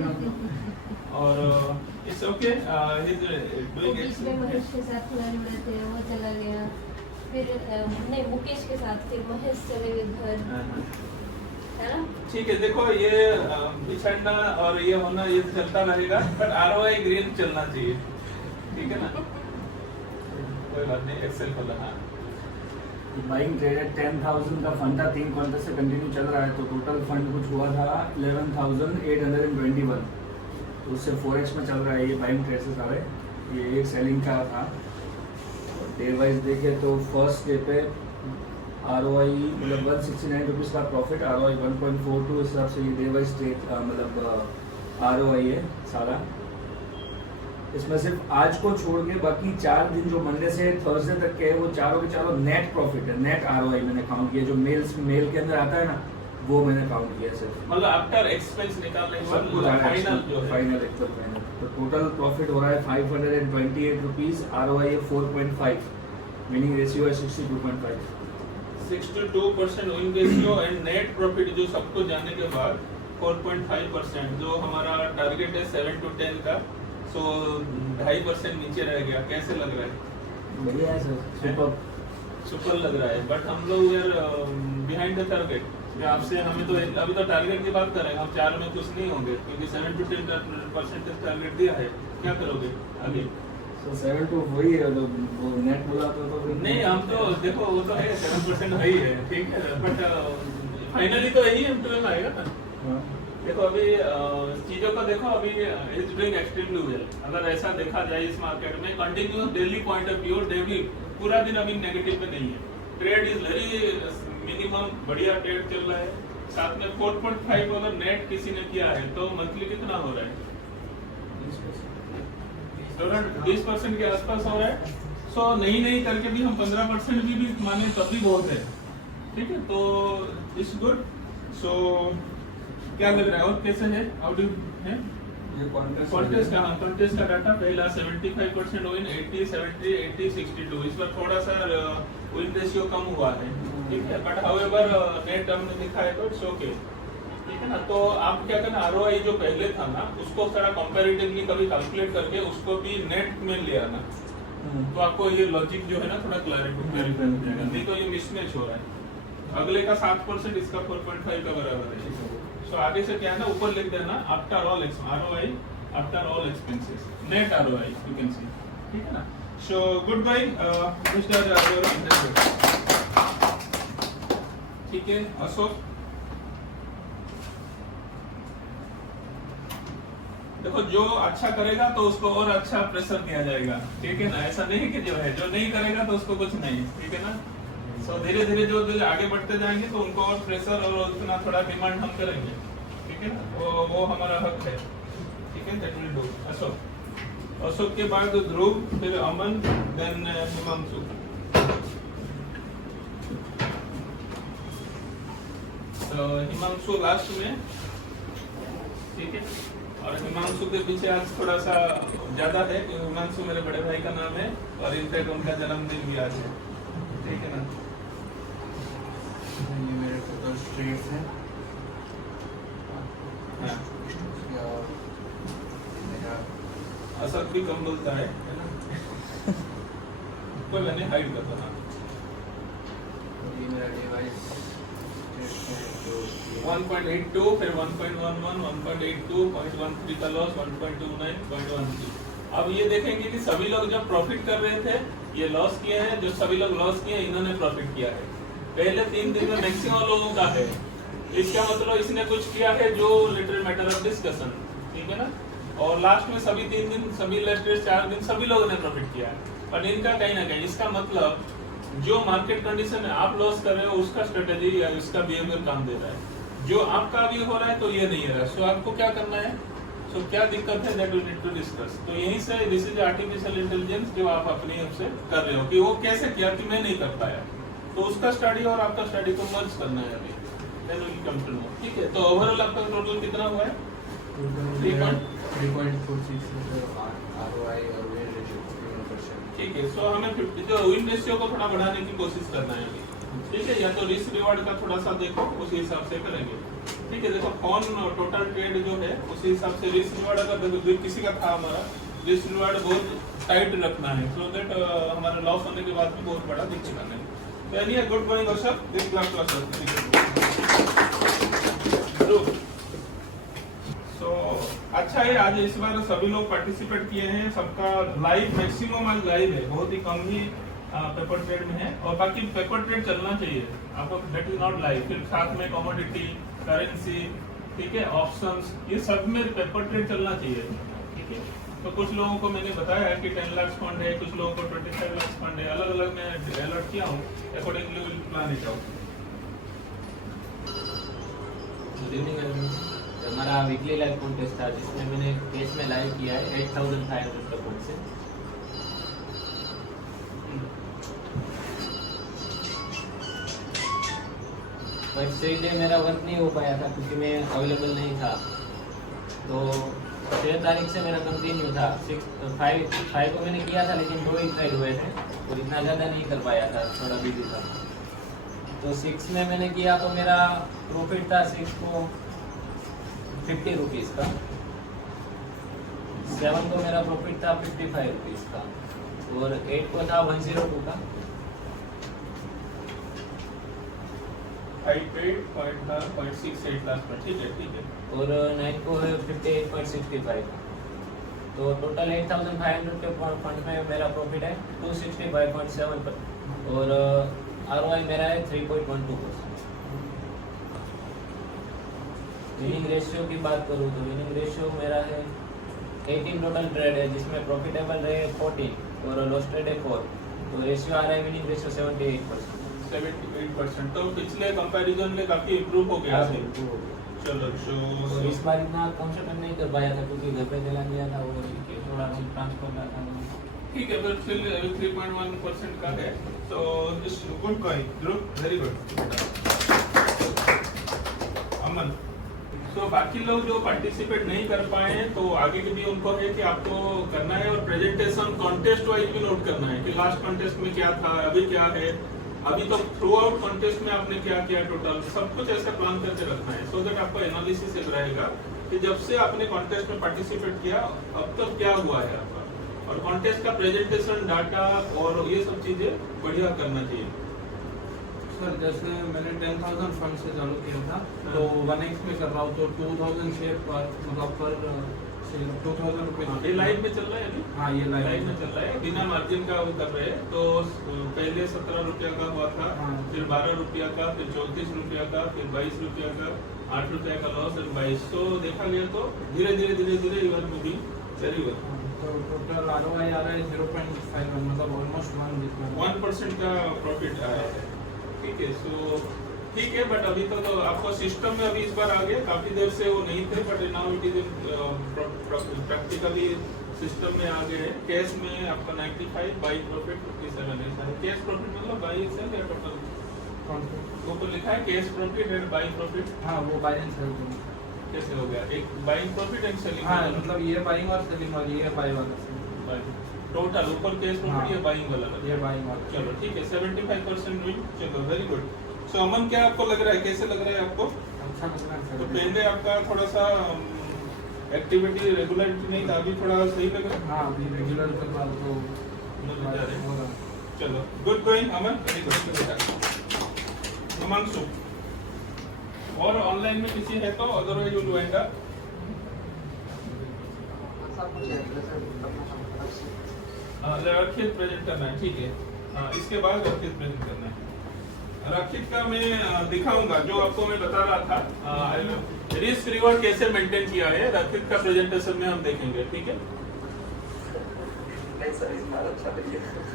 और इट्स ओके. वो बीच में महेश के साथ थोड़ा जुड़े थे, वो चला गया. फिर नहीं, मुकेश के साथ, फिर महेश चले गए घर, है ना. ठीक है. देखो ये बिछड़ना और ये होना ये चलता रहेगा, बट ROI ग्रीन चलना चाहिए. ठीक है ना. कोई बात नहीं. एक्सेल खोला. हाँ, बाइंग ट्रेडेड 10,000 का फंड था, 3 क्वार्टर से कंटिन्यू चल रहा है, तो टोटल फंड कुछ हुआ था 11,821. तो उससे 4x में चल रहा है ये बाइंग ट्रेड से सारे. ये एक सेलिंग का था. डे वाइज देखे तो फर्स्ट डे पे ROI मतलब 169 रुपीज़ का प्रॉफिट, ROI 1.42. इस हिसाब से ये डे वाइज ट्रेड मतलब ROI है सारा. इसमें सिर्फ आज को छोड़ के बाकी 4 दिन जो मंडे से थर्सडे तक के है वो चारों के चारों नेट प्रॉफिट है. नेट ROI मैंने काउंट किया. जो मेल के अंदर आता है ना वो मैंने काउंट किया सिर्फ. मतलब आफ्टर एक्सपेंस निकालने के बाद फाइनल जो है. फाइनल एकदम फाइनल. तो टोटल प्रॉफिट हो रहा है 528 रुपीज़. ROI है 4.5. मीनिंग रेशियो है 62.5. 62% win ratio and net profit जो सबको जाने के बाद 4.5%. जो हमारा टारगेट है 7 to 10 का. सो 2.5% नीचे रह गया. कैसे लग रहा है? बढ़िया है सर. सुपर लग रहा है. बट हम लोग यार बिहाइंड द टारगेट. आपसे हमें तो अभी तो टारगेट की बात करें. हम 4 में कुछ नहीं होंगे क्योंकि 7 to 10% टारगेट दिया है. क्या करोगे अभी? तो 7 to वही है. तो वो नेट बोला तो नहीं, हम तो देखो वो तो है 7% है ही है. ठीक है. बट फाइनली तो यही M12 आएगा ना. देखो अभी चीजों को देखो. अभी इज डूइंग एक्सट्रीमली वेल. अगर ऐसा देखा जाए इस मार्केट में continuous daily point of view, daily पूरा दिन अभी नेगेटिव में नहीं है. Trade is very minimum. बढ़िया ट्रेड चल रहा है. साथ में 4.5 अगर नेट किसी ने किया है तो मंथली कितना हो रहा है? 20% के आसपास हो रहा है. सो नहीं करके भी हम 15% भी माने तब भी बहुत है. ठीक है. तो इट्स गुड. सो क्या लग रहा है और कैसे है? हाउ डू है ये कॉन्टेस्ट का डाटा पहला 75% विन, 80 70 80 62. इस पर थोड़ा सा विन रेशियो कम हुआ है. ठीक है. बट हाउएवर नेट हमने दिखा है तो इट्स ओके. ठीक है ना. तो आप क्या करना, ROI जो पहले था ना उसको थोड़ा कंपैरेटिवली कभी कैलकुलेट करके उसको भी नेट में ले आना. तो आपको ये लॉजिक जो है ना थोड़ा क्लैरिफाई हो जाएगा. नहीं तो ये मिसमैच हो रहा है. अगले का 7%, इसका 4.5 का बराबर है. सो आगे से क्या है ना ऊपर लिख देना after all ROI after all expenses net ROI you can see. ठीक है ना. सो गुड गोइंग मिस्टर. ठीक है. अशोक देखो जो अच्छा करेगा तो उसको और अच्छा प्रेशर दिया जाएगा. ठीक है ना. ऐसा नहीं कि जो नहीं करेगा तो उसको कुछ नहीं. ठीक है ना. सो धीरे धीरे जो आगे बढ़ते जाएंगे तो उनको और प्रेशर और उतना थोड़ा डिमांड हम करेंगे. ठीक है ना. वो हमारा हक है. ठीक है. That will do. अशोक के बाद ध्रुव, फिर अमन, देन हिमांशु. हिमांशु लास्ट में. ठीक है. और हिमांशु के पीछे आज थोड़ा सा ज्यादा है क्योंकि हिमांशु मेरे बड़े भाई का नाम है और इनफैक्ट उनका जन्मदिन भी आज है. ठीक है ना. ये मेरे टोटल ट्रेड्स हैं. हाँ. मेरा असद भी कम बोलता है ना. कोई मैंने हाइड कर दो ना. ये मेरा डिवाइस 1.82 फिर 1.11 1.82 0.13 का लॉस 1.29 0.13. अब ये देखेंगे कि सभी लोग जब प्रॉफिट कर रहे थे ये लॉस किए हैं, जो सभी लोग लॉस किए इन्होंने प्रॉफिट किया है। पहले 3 दिन में मैक्सिमम लोगों का है, इसका मतलब इसने कुछ किया है जो लिटिल मैटर ऑफ डिस्कशन, ठीक है ना। और लास्ट में सभी 3 दिन, सभी लास्ट 4 दिन सभी लोगों ने प्रॉफिट किया है, पर इनका कहीं ना कहीं, इसका मतलब जो मार्केट कंडीशन में आप लॉस कर रहे हो उसका स्ट्रेटेजी या उसका बिहेवियर काम दे रहा है, जो आपका अभी हो रहा है तो ये नहीं है रहा। सो आपको क्या करना है, सो क्या दिक्कत है, that we need to discuss. तो यहीं से दिस इज आर्टिफिशियल इंटेलिजेंस जो आप अपनी ओर से कर रहे हो कि वो कैसे किया कि मैं नहीं कर पाया, तो उसका स्टडी और आपका स्टडी को मर्ज करना है अभी, then we come to know, ठीक है। तो ओवरऑल आपका टोटल कितना हुआ है? 3.46 ROI और win ratio 50%। ठीक है। सो हमें 50 जो विन रेशियो को थोड़ा बढ़ाने की कोशिश करना है अभी, ठीक है। या तो रिस्क रिवार्ड का थोड़ा सा देखो, उसी हिसाब से करेंगे, ठीक है। देखो कौन टोटल ट्रेड जो है उसी हिसाब से रिस्क रिवार्ड अगर देखो किसी का था हमारा रिस्क रिवार्ड बहुत टाइट रखना है, सो दैट हमारा लॉस होने के बाद में बहुत बड़ा दिक्कत आने। तो anyway good morning sir, this class so अच्छा है। आज इस बार सभी लोग पार्टिसिपेट किए हैं, सबका लाइव मैक्सिमम आज लाइव है, बहुत ही कम ही पेपर ट्रेड में है, और बाकी पेपर ट्रेड चलना चाहिए आपको, दैट इज नॉट लाइव। फिर साथ में कमोडिटी, करेंसी, ठीक है, ऑप्शंस, ये सब में पेपर ट्रेड चलना चाहिए, ठीक है। तो कुछ लोगों को मैंने बताया कि 10 लाख फंड है, कुछ लोगों को 25 लाख फंड है, अलग अलग मैं अलर्ट किया हूँ, accordingly will plan it out. Good evening. हमारा वीकली लाइव कॉन्टेस्ट था जिसमें मैंने कैश में लाइव किया है 8500 का पॉइंट से। बट सही डे मेरा वर्क नहीं हो पाया था क्योंकि मैं अवेलेबल नहीं था, तो 6 तारीख से मेरा कंटिन्यू था। 5 को मैंने किया था लेकिन 2 ही ट्रेड हुए थे और इतना ज़्यादा नहीं कर पाया था, थोड़ा बिजी था। तो 6 में मैंने किया तो मेरा प्रॉफिट था 6 को 50 रुपीज़ का, 7 को मेरा प्रॉफिट था 55 रुपीज़ का, और 8 को था 102 का। 5.68 लाख पर, ठीक है, ठीक है। और 9 को है 58.65 का। तो टोटल 8500 के फंड में मेरा प्रॉफिट है 265.7 पर, और ROI मेरा है 3.12%। विनिंग रेशियो की बात करूँ तो विनिंग रेशियो मेरा है 18 टोटल ट्रेड है जिसमें प्रॉफिटेबल रहे 14 और लॉस ट्रेड है 4, तो रेशियो आ रहा है विनिंग रेशियो 78%। तो पिछले कंपैरिजन में काफी इम्प्रूव हो गया है। चलो और इस बार इतना कॉन्सेंट्रेट नहीं कर पाया था क्योंकि घर पे चला गया था और थोड़ा ट्रांसफर का था, ठीक है, बट स्टिल 3.1% का है, तो this good going group, very good. Aman, तो बाकी लोग जो पार्टिसिपेट नहीं कर पाए हैं तो आगे के भी उनको है कि आपको करना है, और प्रेजेंटेशन कॉन्टेस्ट वाइज भी नोट करना है कि लास्ट कॉन्टेस्ट में क्या था, अभी क्या है, अभी तो थ्रू आउट कॉन्टेस्ट में आपने क्या किया, टोटल सब कुछ ऐसा प्लान करके रखना है, सो दैट आपको एनालिसिस एक रहेगा कि जब से आपने कॉन्टेस्ट में पार्टिसिपेट किया अब तक क्या हुआ है आपका, और कॉन्टेस्ट का प्रेजेंटेशन, डाटा और ये सब चीजें बढ़िया करना चाहिए। सर जैसे मैंने 10,000 फंड से चालू किया था, तो 1x में कर रहा हूँ, तो 2,000 शेयर पर मतलब पर 2,000 रुपये। ये लाइव में चल रहा है अभी? हाँ, ये लाइव में चल रहा है, बिना मार्जिन का वो कर रहे हैं। तो पहले 17 रुपया का हुआ था, फिर 12 रुपया का, फिर 34 रुपया का, फिर 22 रुपया का, 8 रुपया का लॉस, और 22। तो देखा गया तो धीरे धीरे you are moving very well. तो टोटल ROI आ रहा है 0.5, मतलब ऑलमोस्ट 1% का प्रॉफिट आया है, ठीक है। सो ठीक है, बट अभी तो आपको सिस्टम में अभी इस बार आ गया, काफी देर से वो नहीं थे, but now it is practically system में आ गए हैं। कैश में आपका 95, बाई प्रॉफिट 57 है। कैश प्रॉफिट मतलब बाई सेल या टोटल ऊपर लिखा है cash profit and by profit. हाँ, वो बाई एंड सेल कैसे हो गया, एक बाइंग प्रॉफिट एंड सेलिंग। हाँ, मतलब ये बाइंग और सेलिंग वाली, ये बाई वाला टोटल ऊपर कैश प्रॉफिट, ये बाइंग वाला, ये बाइंग वाला। चलो ठीक है, 75% विन। चलो वेरी गुड। सो अमन, क्या आपको लग रहा है, कैसे लग रहा है आपको? अच्छा लग रहा है। तो पहले आपका थोड़ा सा एक्टिविटी रेगुलरिटी नहीं था, अभी थोड़ा सही लग रहा है? हाँ, अभी रेगुलर कर रहा तो चलो गुड गोइंग अमन, वेरी गुड। हिमांशु, और ऑनलाइन में किसी है तो otherwise will wind up. Rakshit present करना है, ठीक है। इसके बाद रक्षित प्रेजेंट करना है। रक्षित का मैं दिखाऊंगा जो आपको मैं बता रहा था, रिस्क रिवॉर्ड कैसे मेंटेन किया है रक्षित का प्रेजेंटेशन में हम देखेंगे, ठीक है।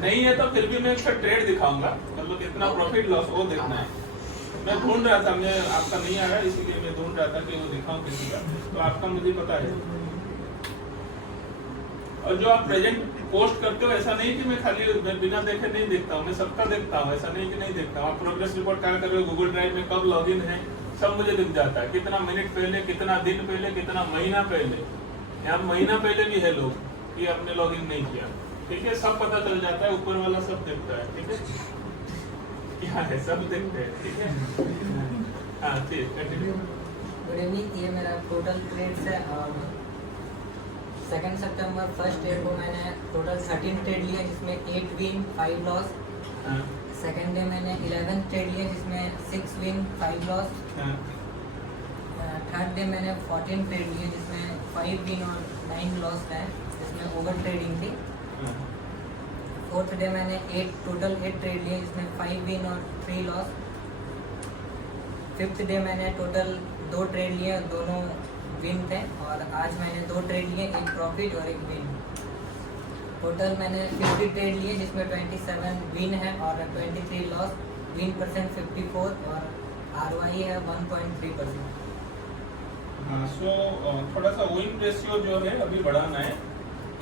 नहीं है तो फिर भी मैं इसका ट्रेड दिखाऊंगा, मतलब कितना प्रॉफिट लॉस वो देखना है। मैं ढूंढ रहा था, मैं आपका नहीं आ रहा इसीलिए मैं ढूंढ रहा था कि वो दिखाऊं किसी का, तो आपका मुझे पता है। और जो आप प्रेजेंट पोस्ट करते हो ऐसा नहीं कि मैं खाली मैं बिना देखे नहीं देखता हूँ, मैं सबका देखता हूँ, ऐसा नहीं कि नहीं देखता हूँ। आप प्रोग्रेस रिपोर्ट क्या कर रहे हो, गूगल ड्राइव में कब लॉगिन है सब मुझे दिख जाता है, कितना मिनट पहले, कितना दिन पहले, कितना महीना पहले। यहाँ महीना पहले भी है लोग कि आपने लॉगिन नहीं किया, ठीक है, सब पता चल जाता है, ऊपर वाला सब देखता है, ठीक है, क्या है सब देखते हैं, ठीक है। हाँ ठीक कंटिन्यू। गुड इवनिंग, ये मेरा टोटल ट्रेड्स है। 2 सितंबर फर्स्ट डे को मैंने टोटल 13 ट्रेड लिया जिसमें 8 विन 5 लॉस। सेकंड डे मैंने 11 ट्रेड लिया जिसमें 6 विन 5 लॉस। थर्ड डे मैंने 14 ट्रेड लिए जिसमें 5 विन और 9 लॉस है, जिसमें ओवर ट्रेडिंग थी। फोर्थ डे मैंने टोटल 8 ट्रेड लिए जिसमें 5 विन और 3 लॉस। फिफ्थ डे मैंने टोटल 2 ट्रेड लिए, दोनों विन थे, और आज मैंने 2 ट्रेड लिए, 1 प्रॉफिट और 1 विन। टोटल मैंने 50 ट्रेड लिए जिसमें 27 विन है और 23 लॉस। विन परसेंट 54 और ROI है 1.3%। हाँ, सो थोड़ा सा विन रेशियो जो है अभी बढ़ाना है,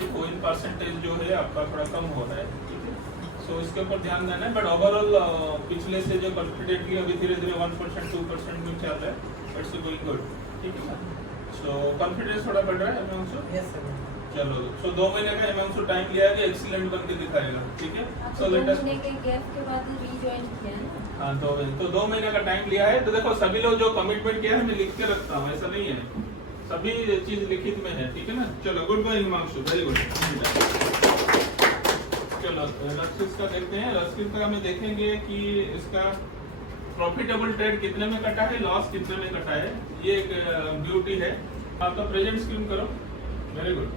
विन परसेंटेज जो है आपका थोड़ा कम हो रहा है, ठीक है। सो इसके ऊपर ध्यान देना है, बट ओवरऑल पिछले से जो कॉन्फिडेंटली अभी धीरे धीरे 1% 2% में चल रहा है, इट्स गोइंग गुड, ठीक है ना। सो कॉन्फिडेंस थोड़ा बढ़ रहा है हिमांशु? Yes sir. चलो, सो 2 महीने का हिमांशु टाइम लिया है कि एक्सीलेंट बन के दिखाएगा, ठीक है। सो लेट अस, 2 महीने के गैप के बाद रीजॉइन किया है ना। हाँ तो 2 महीने का टाइम लिया है। तो देखो सभी लोग जो कमिटमेंट किया है मैं लिख के रखता हूँ, ऐसा नहीं है, सभी चीज लिखित में है, ठीक है ना। चलो good bye Himanshu, very good. चलो रक्षित का देखते हैं। रक्षित का में देखेंगे कि इसका प्रॉफिटेबल ट्रेड कितने में कटा है, लॉस कितने में कटा है, ये एक ब्यूटी है। आप तो प्रेजेंट स्क्रीन करो, वेरी गुड।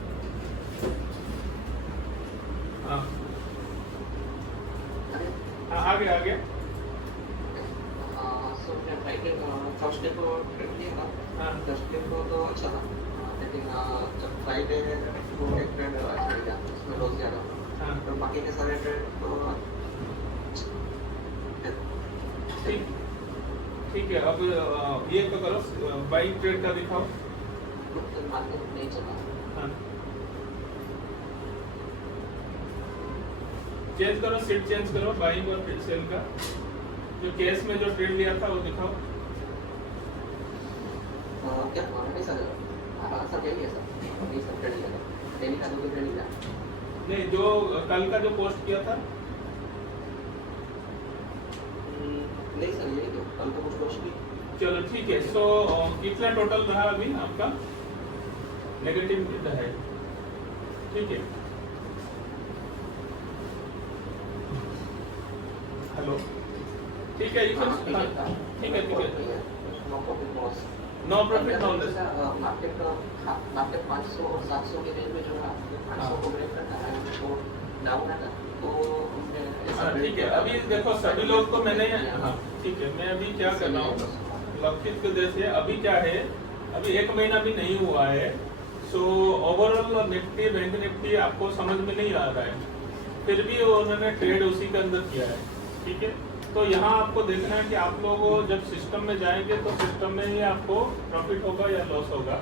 हाँ आगे आगे। फर्स्ट डे को ट्रेड लिया था, थर्सडे को तो अच्छा था, लेकिन जब फ्राइडे को एक ट्रेड अच्छा गया, उसमें लॉस ज़्यादा, तो बाकी के सारे ट्रेड तो ठीक है। अब ये तो करो, बाइंग ट्रेड का दिखाओ। मार्केट नहीं चला। हाँ चेंज करो, सीट चेंज करो, बाइंग और सेल का। जो केस में जो ट्रेड लिया था वो दिखाओ। क्या नहीं सर, सर यही है सर, नहीं सर ट्रेड लिया, डेली का तो ट्रेड लिया नहीं, जो कल का जो पोस्ट किया था। नहीं सर, यही तो कल तो कुछ पोस्ट नहीं। चलो ठीक है। सो कितना टोटल रहा अभी आपका, नेगेटिव कितना है, ठीक है। हेलो, ठीक है, ठीक है, ठीक है। No profit no loss. Market 500 और 700 के रेंज में जो है 500 को ब्रेक करना है, तो डाउन है तो ठीक है। अभी देखो सभी लोग को मैंने, हाँ ठीक है, मैं अभी क्या कर रहा हूँ लक्षित के जैसे, अभी क्या है, अभी 1 महीना भी नहीं हुआ है। So overall Nifty, bank Nifty आपको समझ में नहीं आ रहा है, फिर भी उन्होंने ट्रेड उसी के अंदर किया है, ठीक है। तो यहाँ आपको देखना है कि आप लोग जब सिस्टम में जाएंगे तो सिस्टम में ही आपको प्रॉफिट होगा या लॉस होगा।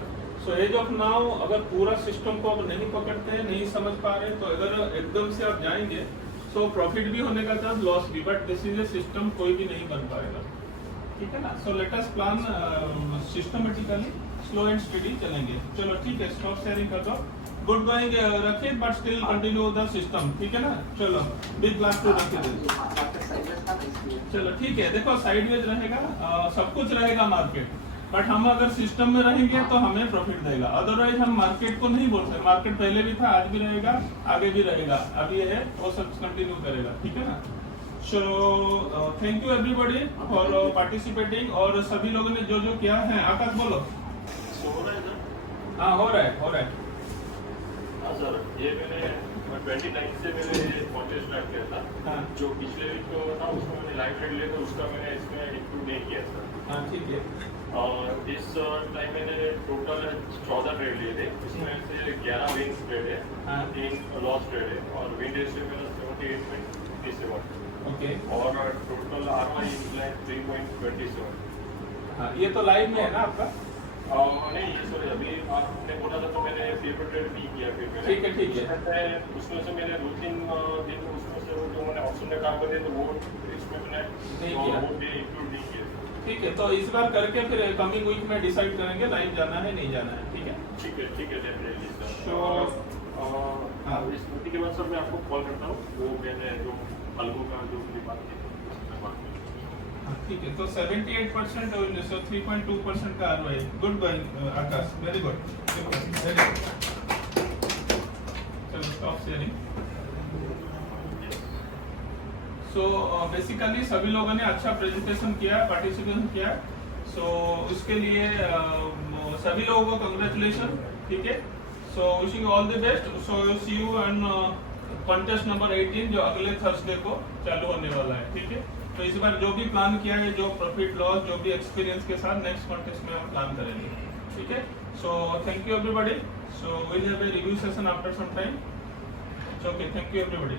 सो एज ऑफ नाउ अगर पूरा सिस्टम को आप नहीं पकड़ते हैं, नहीं समझ पा रहे, तो अगर एकदम से आप जाएंगे तो प्रॉफिट भी होने का चांस, लॉस भी, but this is a system, कोई भी नहीं बन पाएगा, ठीक है ना। So let us plan systematically, slow and study चलेंगे। चलो ठीक है, स्टॉप शेयरिंग कर दो। Good going Rakhit, but still continue the system, ठीक है ना। चलो बिग प्लान टू रखित। चलो ठीक है, देखो साइडवेज रहेगा, सब कुछ रहेगा मार्केट, बट हम अगर सिस्टम में रहेंगे तो हमें प्रॉफिट देगा, अदरवाइज हम मार्केट को नहीं बोल सकते। मार्केट पहले भी था, आज भी रहेगा, आगे भी रहेगा, अभी है वो सब कंटिन्यू करेगा, ठीक है ना। सो thank you everybody for participating, और सभी लोगों ने जो जो किया है, आकाश बोलो। हाँ हो रहा है। हाँ सर, ये मैंने 29 से मैंने कॉन्टेस्ट स्टार्ट किया था। हाँ। जो पिछले वीक था उसको मैंने लाइव ट्रेड लिया था, उसका मैंने इसमें इंक्लूड नहीं किया सर। हाँ ठीक है। और इस टाइम मैंने टोटल 14 ट्रेड लिए थे, इसमें से 11 विन्स ट्रेड है, हाँ। 3 लॉस ट्रेड है और विन रेशियो मेरा 78.37 ओके। और टोटल ROI इज 3.27। हाँ ये तो लाइव में है ना आपका? नहीं सॉरी, अभी आपने बोला था तो मैंने पेपर ट्रेड नहीं किया फिर मैंने। ठीक है, ठीक है। उसमें से मैंने 2-3 दिन उसमें से वो जो मैंने ऑप्शन में काम करे तो वो इसमें मैंने नहीं किया। वो भी इंक्लूड नहीं किया। ठीक है, तो इस बार करके फिर कमिंग वीक में डिसाइड करेंगे लाइव जाना है नहीं जाना है, ठीक है? ठीक है डेफिनेटली सर। तो हाँ, इस मीटिंग के बाद सर मैं आपको कॉल करता हूँ, वो मैंने जो अलगू का जो भी बात की उसमें बात की। हाँ, ठीक है, तो 78% और 3.2% का ROI। गुड गोइंग आकाश, वेरी गुड, वेरी गुड। चलो स्टॉप शेयरिंग। सो बेसिकली सभी लोगों ने अच्छा प्रेजेंटेशन किया, पार्टिसिपेशन किया। सो उसके लिए सभी लोगों को कंग्रेचुलेशन, ठीक है? So wishing all the best. So see you on contest number 18 जो अगले थर्सडे को चालू होने वाला है, ठीक है? तो इस बार जो भी प्लान किया है, जो प्रॉफिट लॉस, जो भी एक्सपीरियंस के साथ नेक्स्ट कॉन्टेस्ट में हम प्लान करेंगे, ठीक है? So thank you everybody. So will have a review session after some time. Okay, thank you everybody.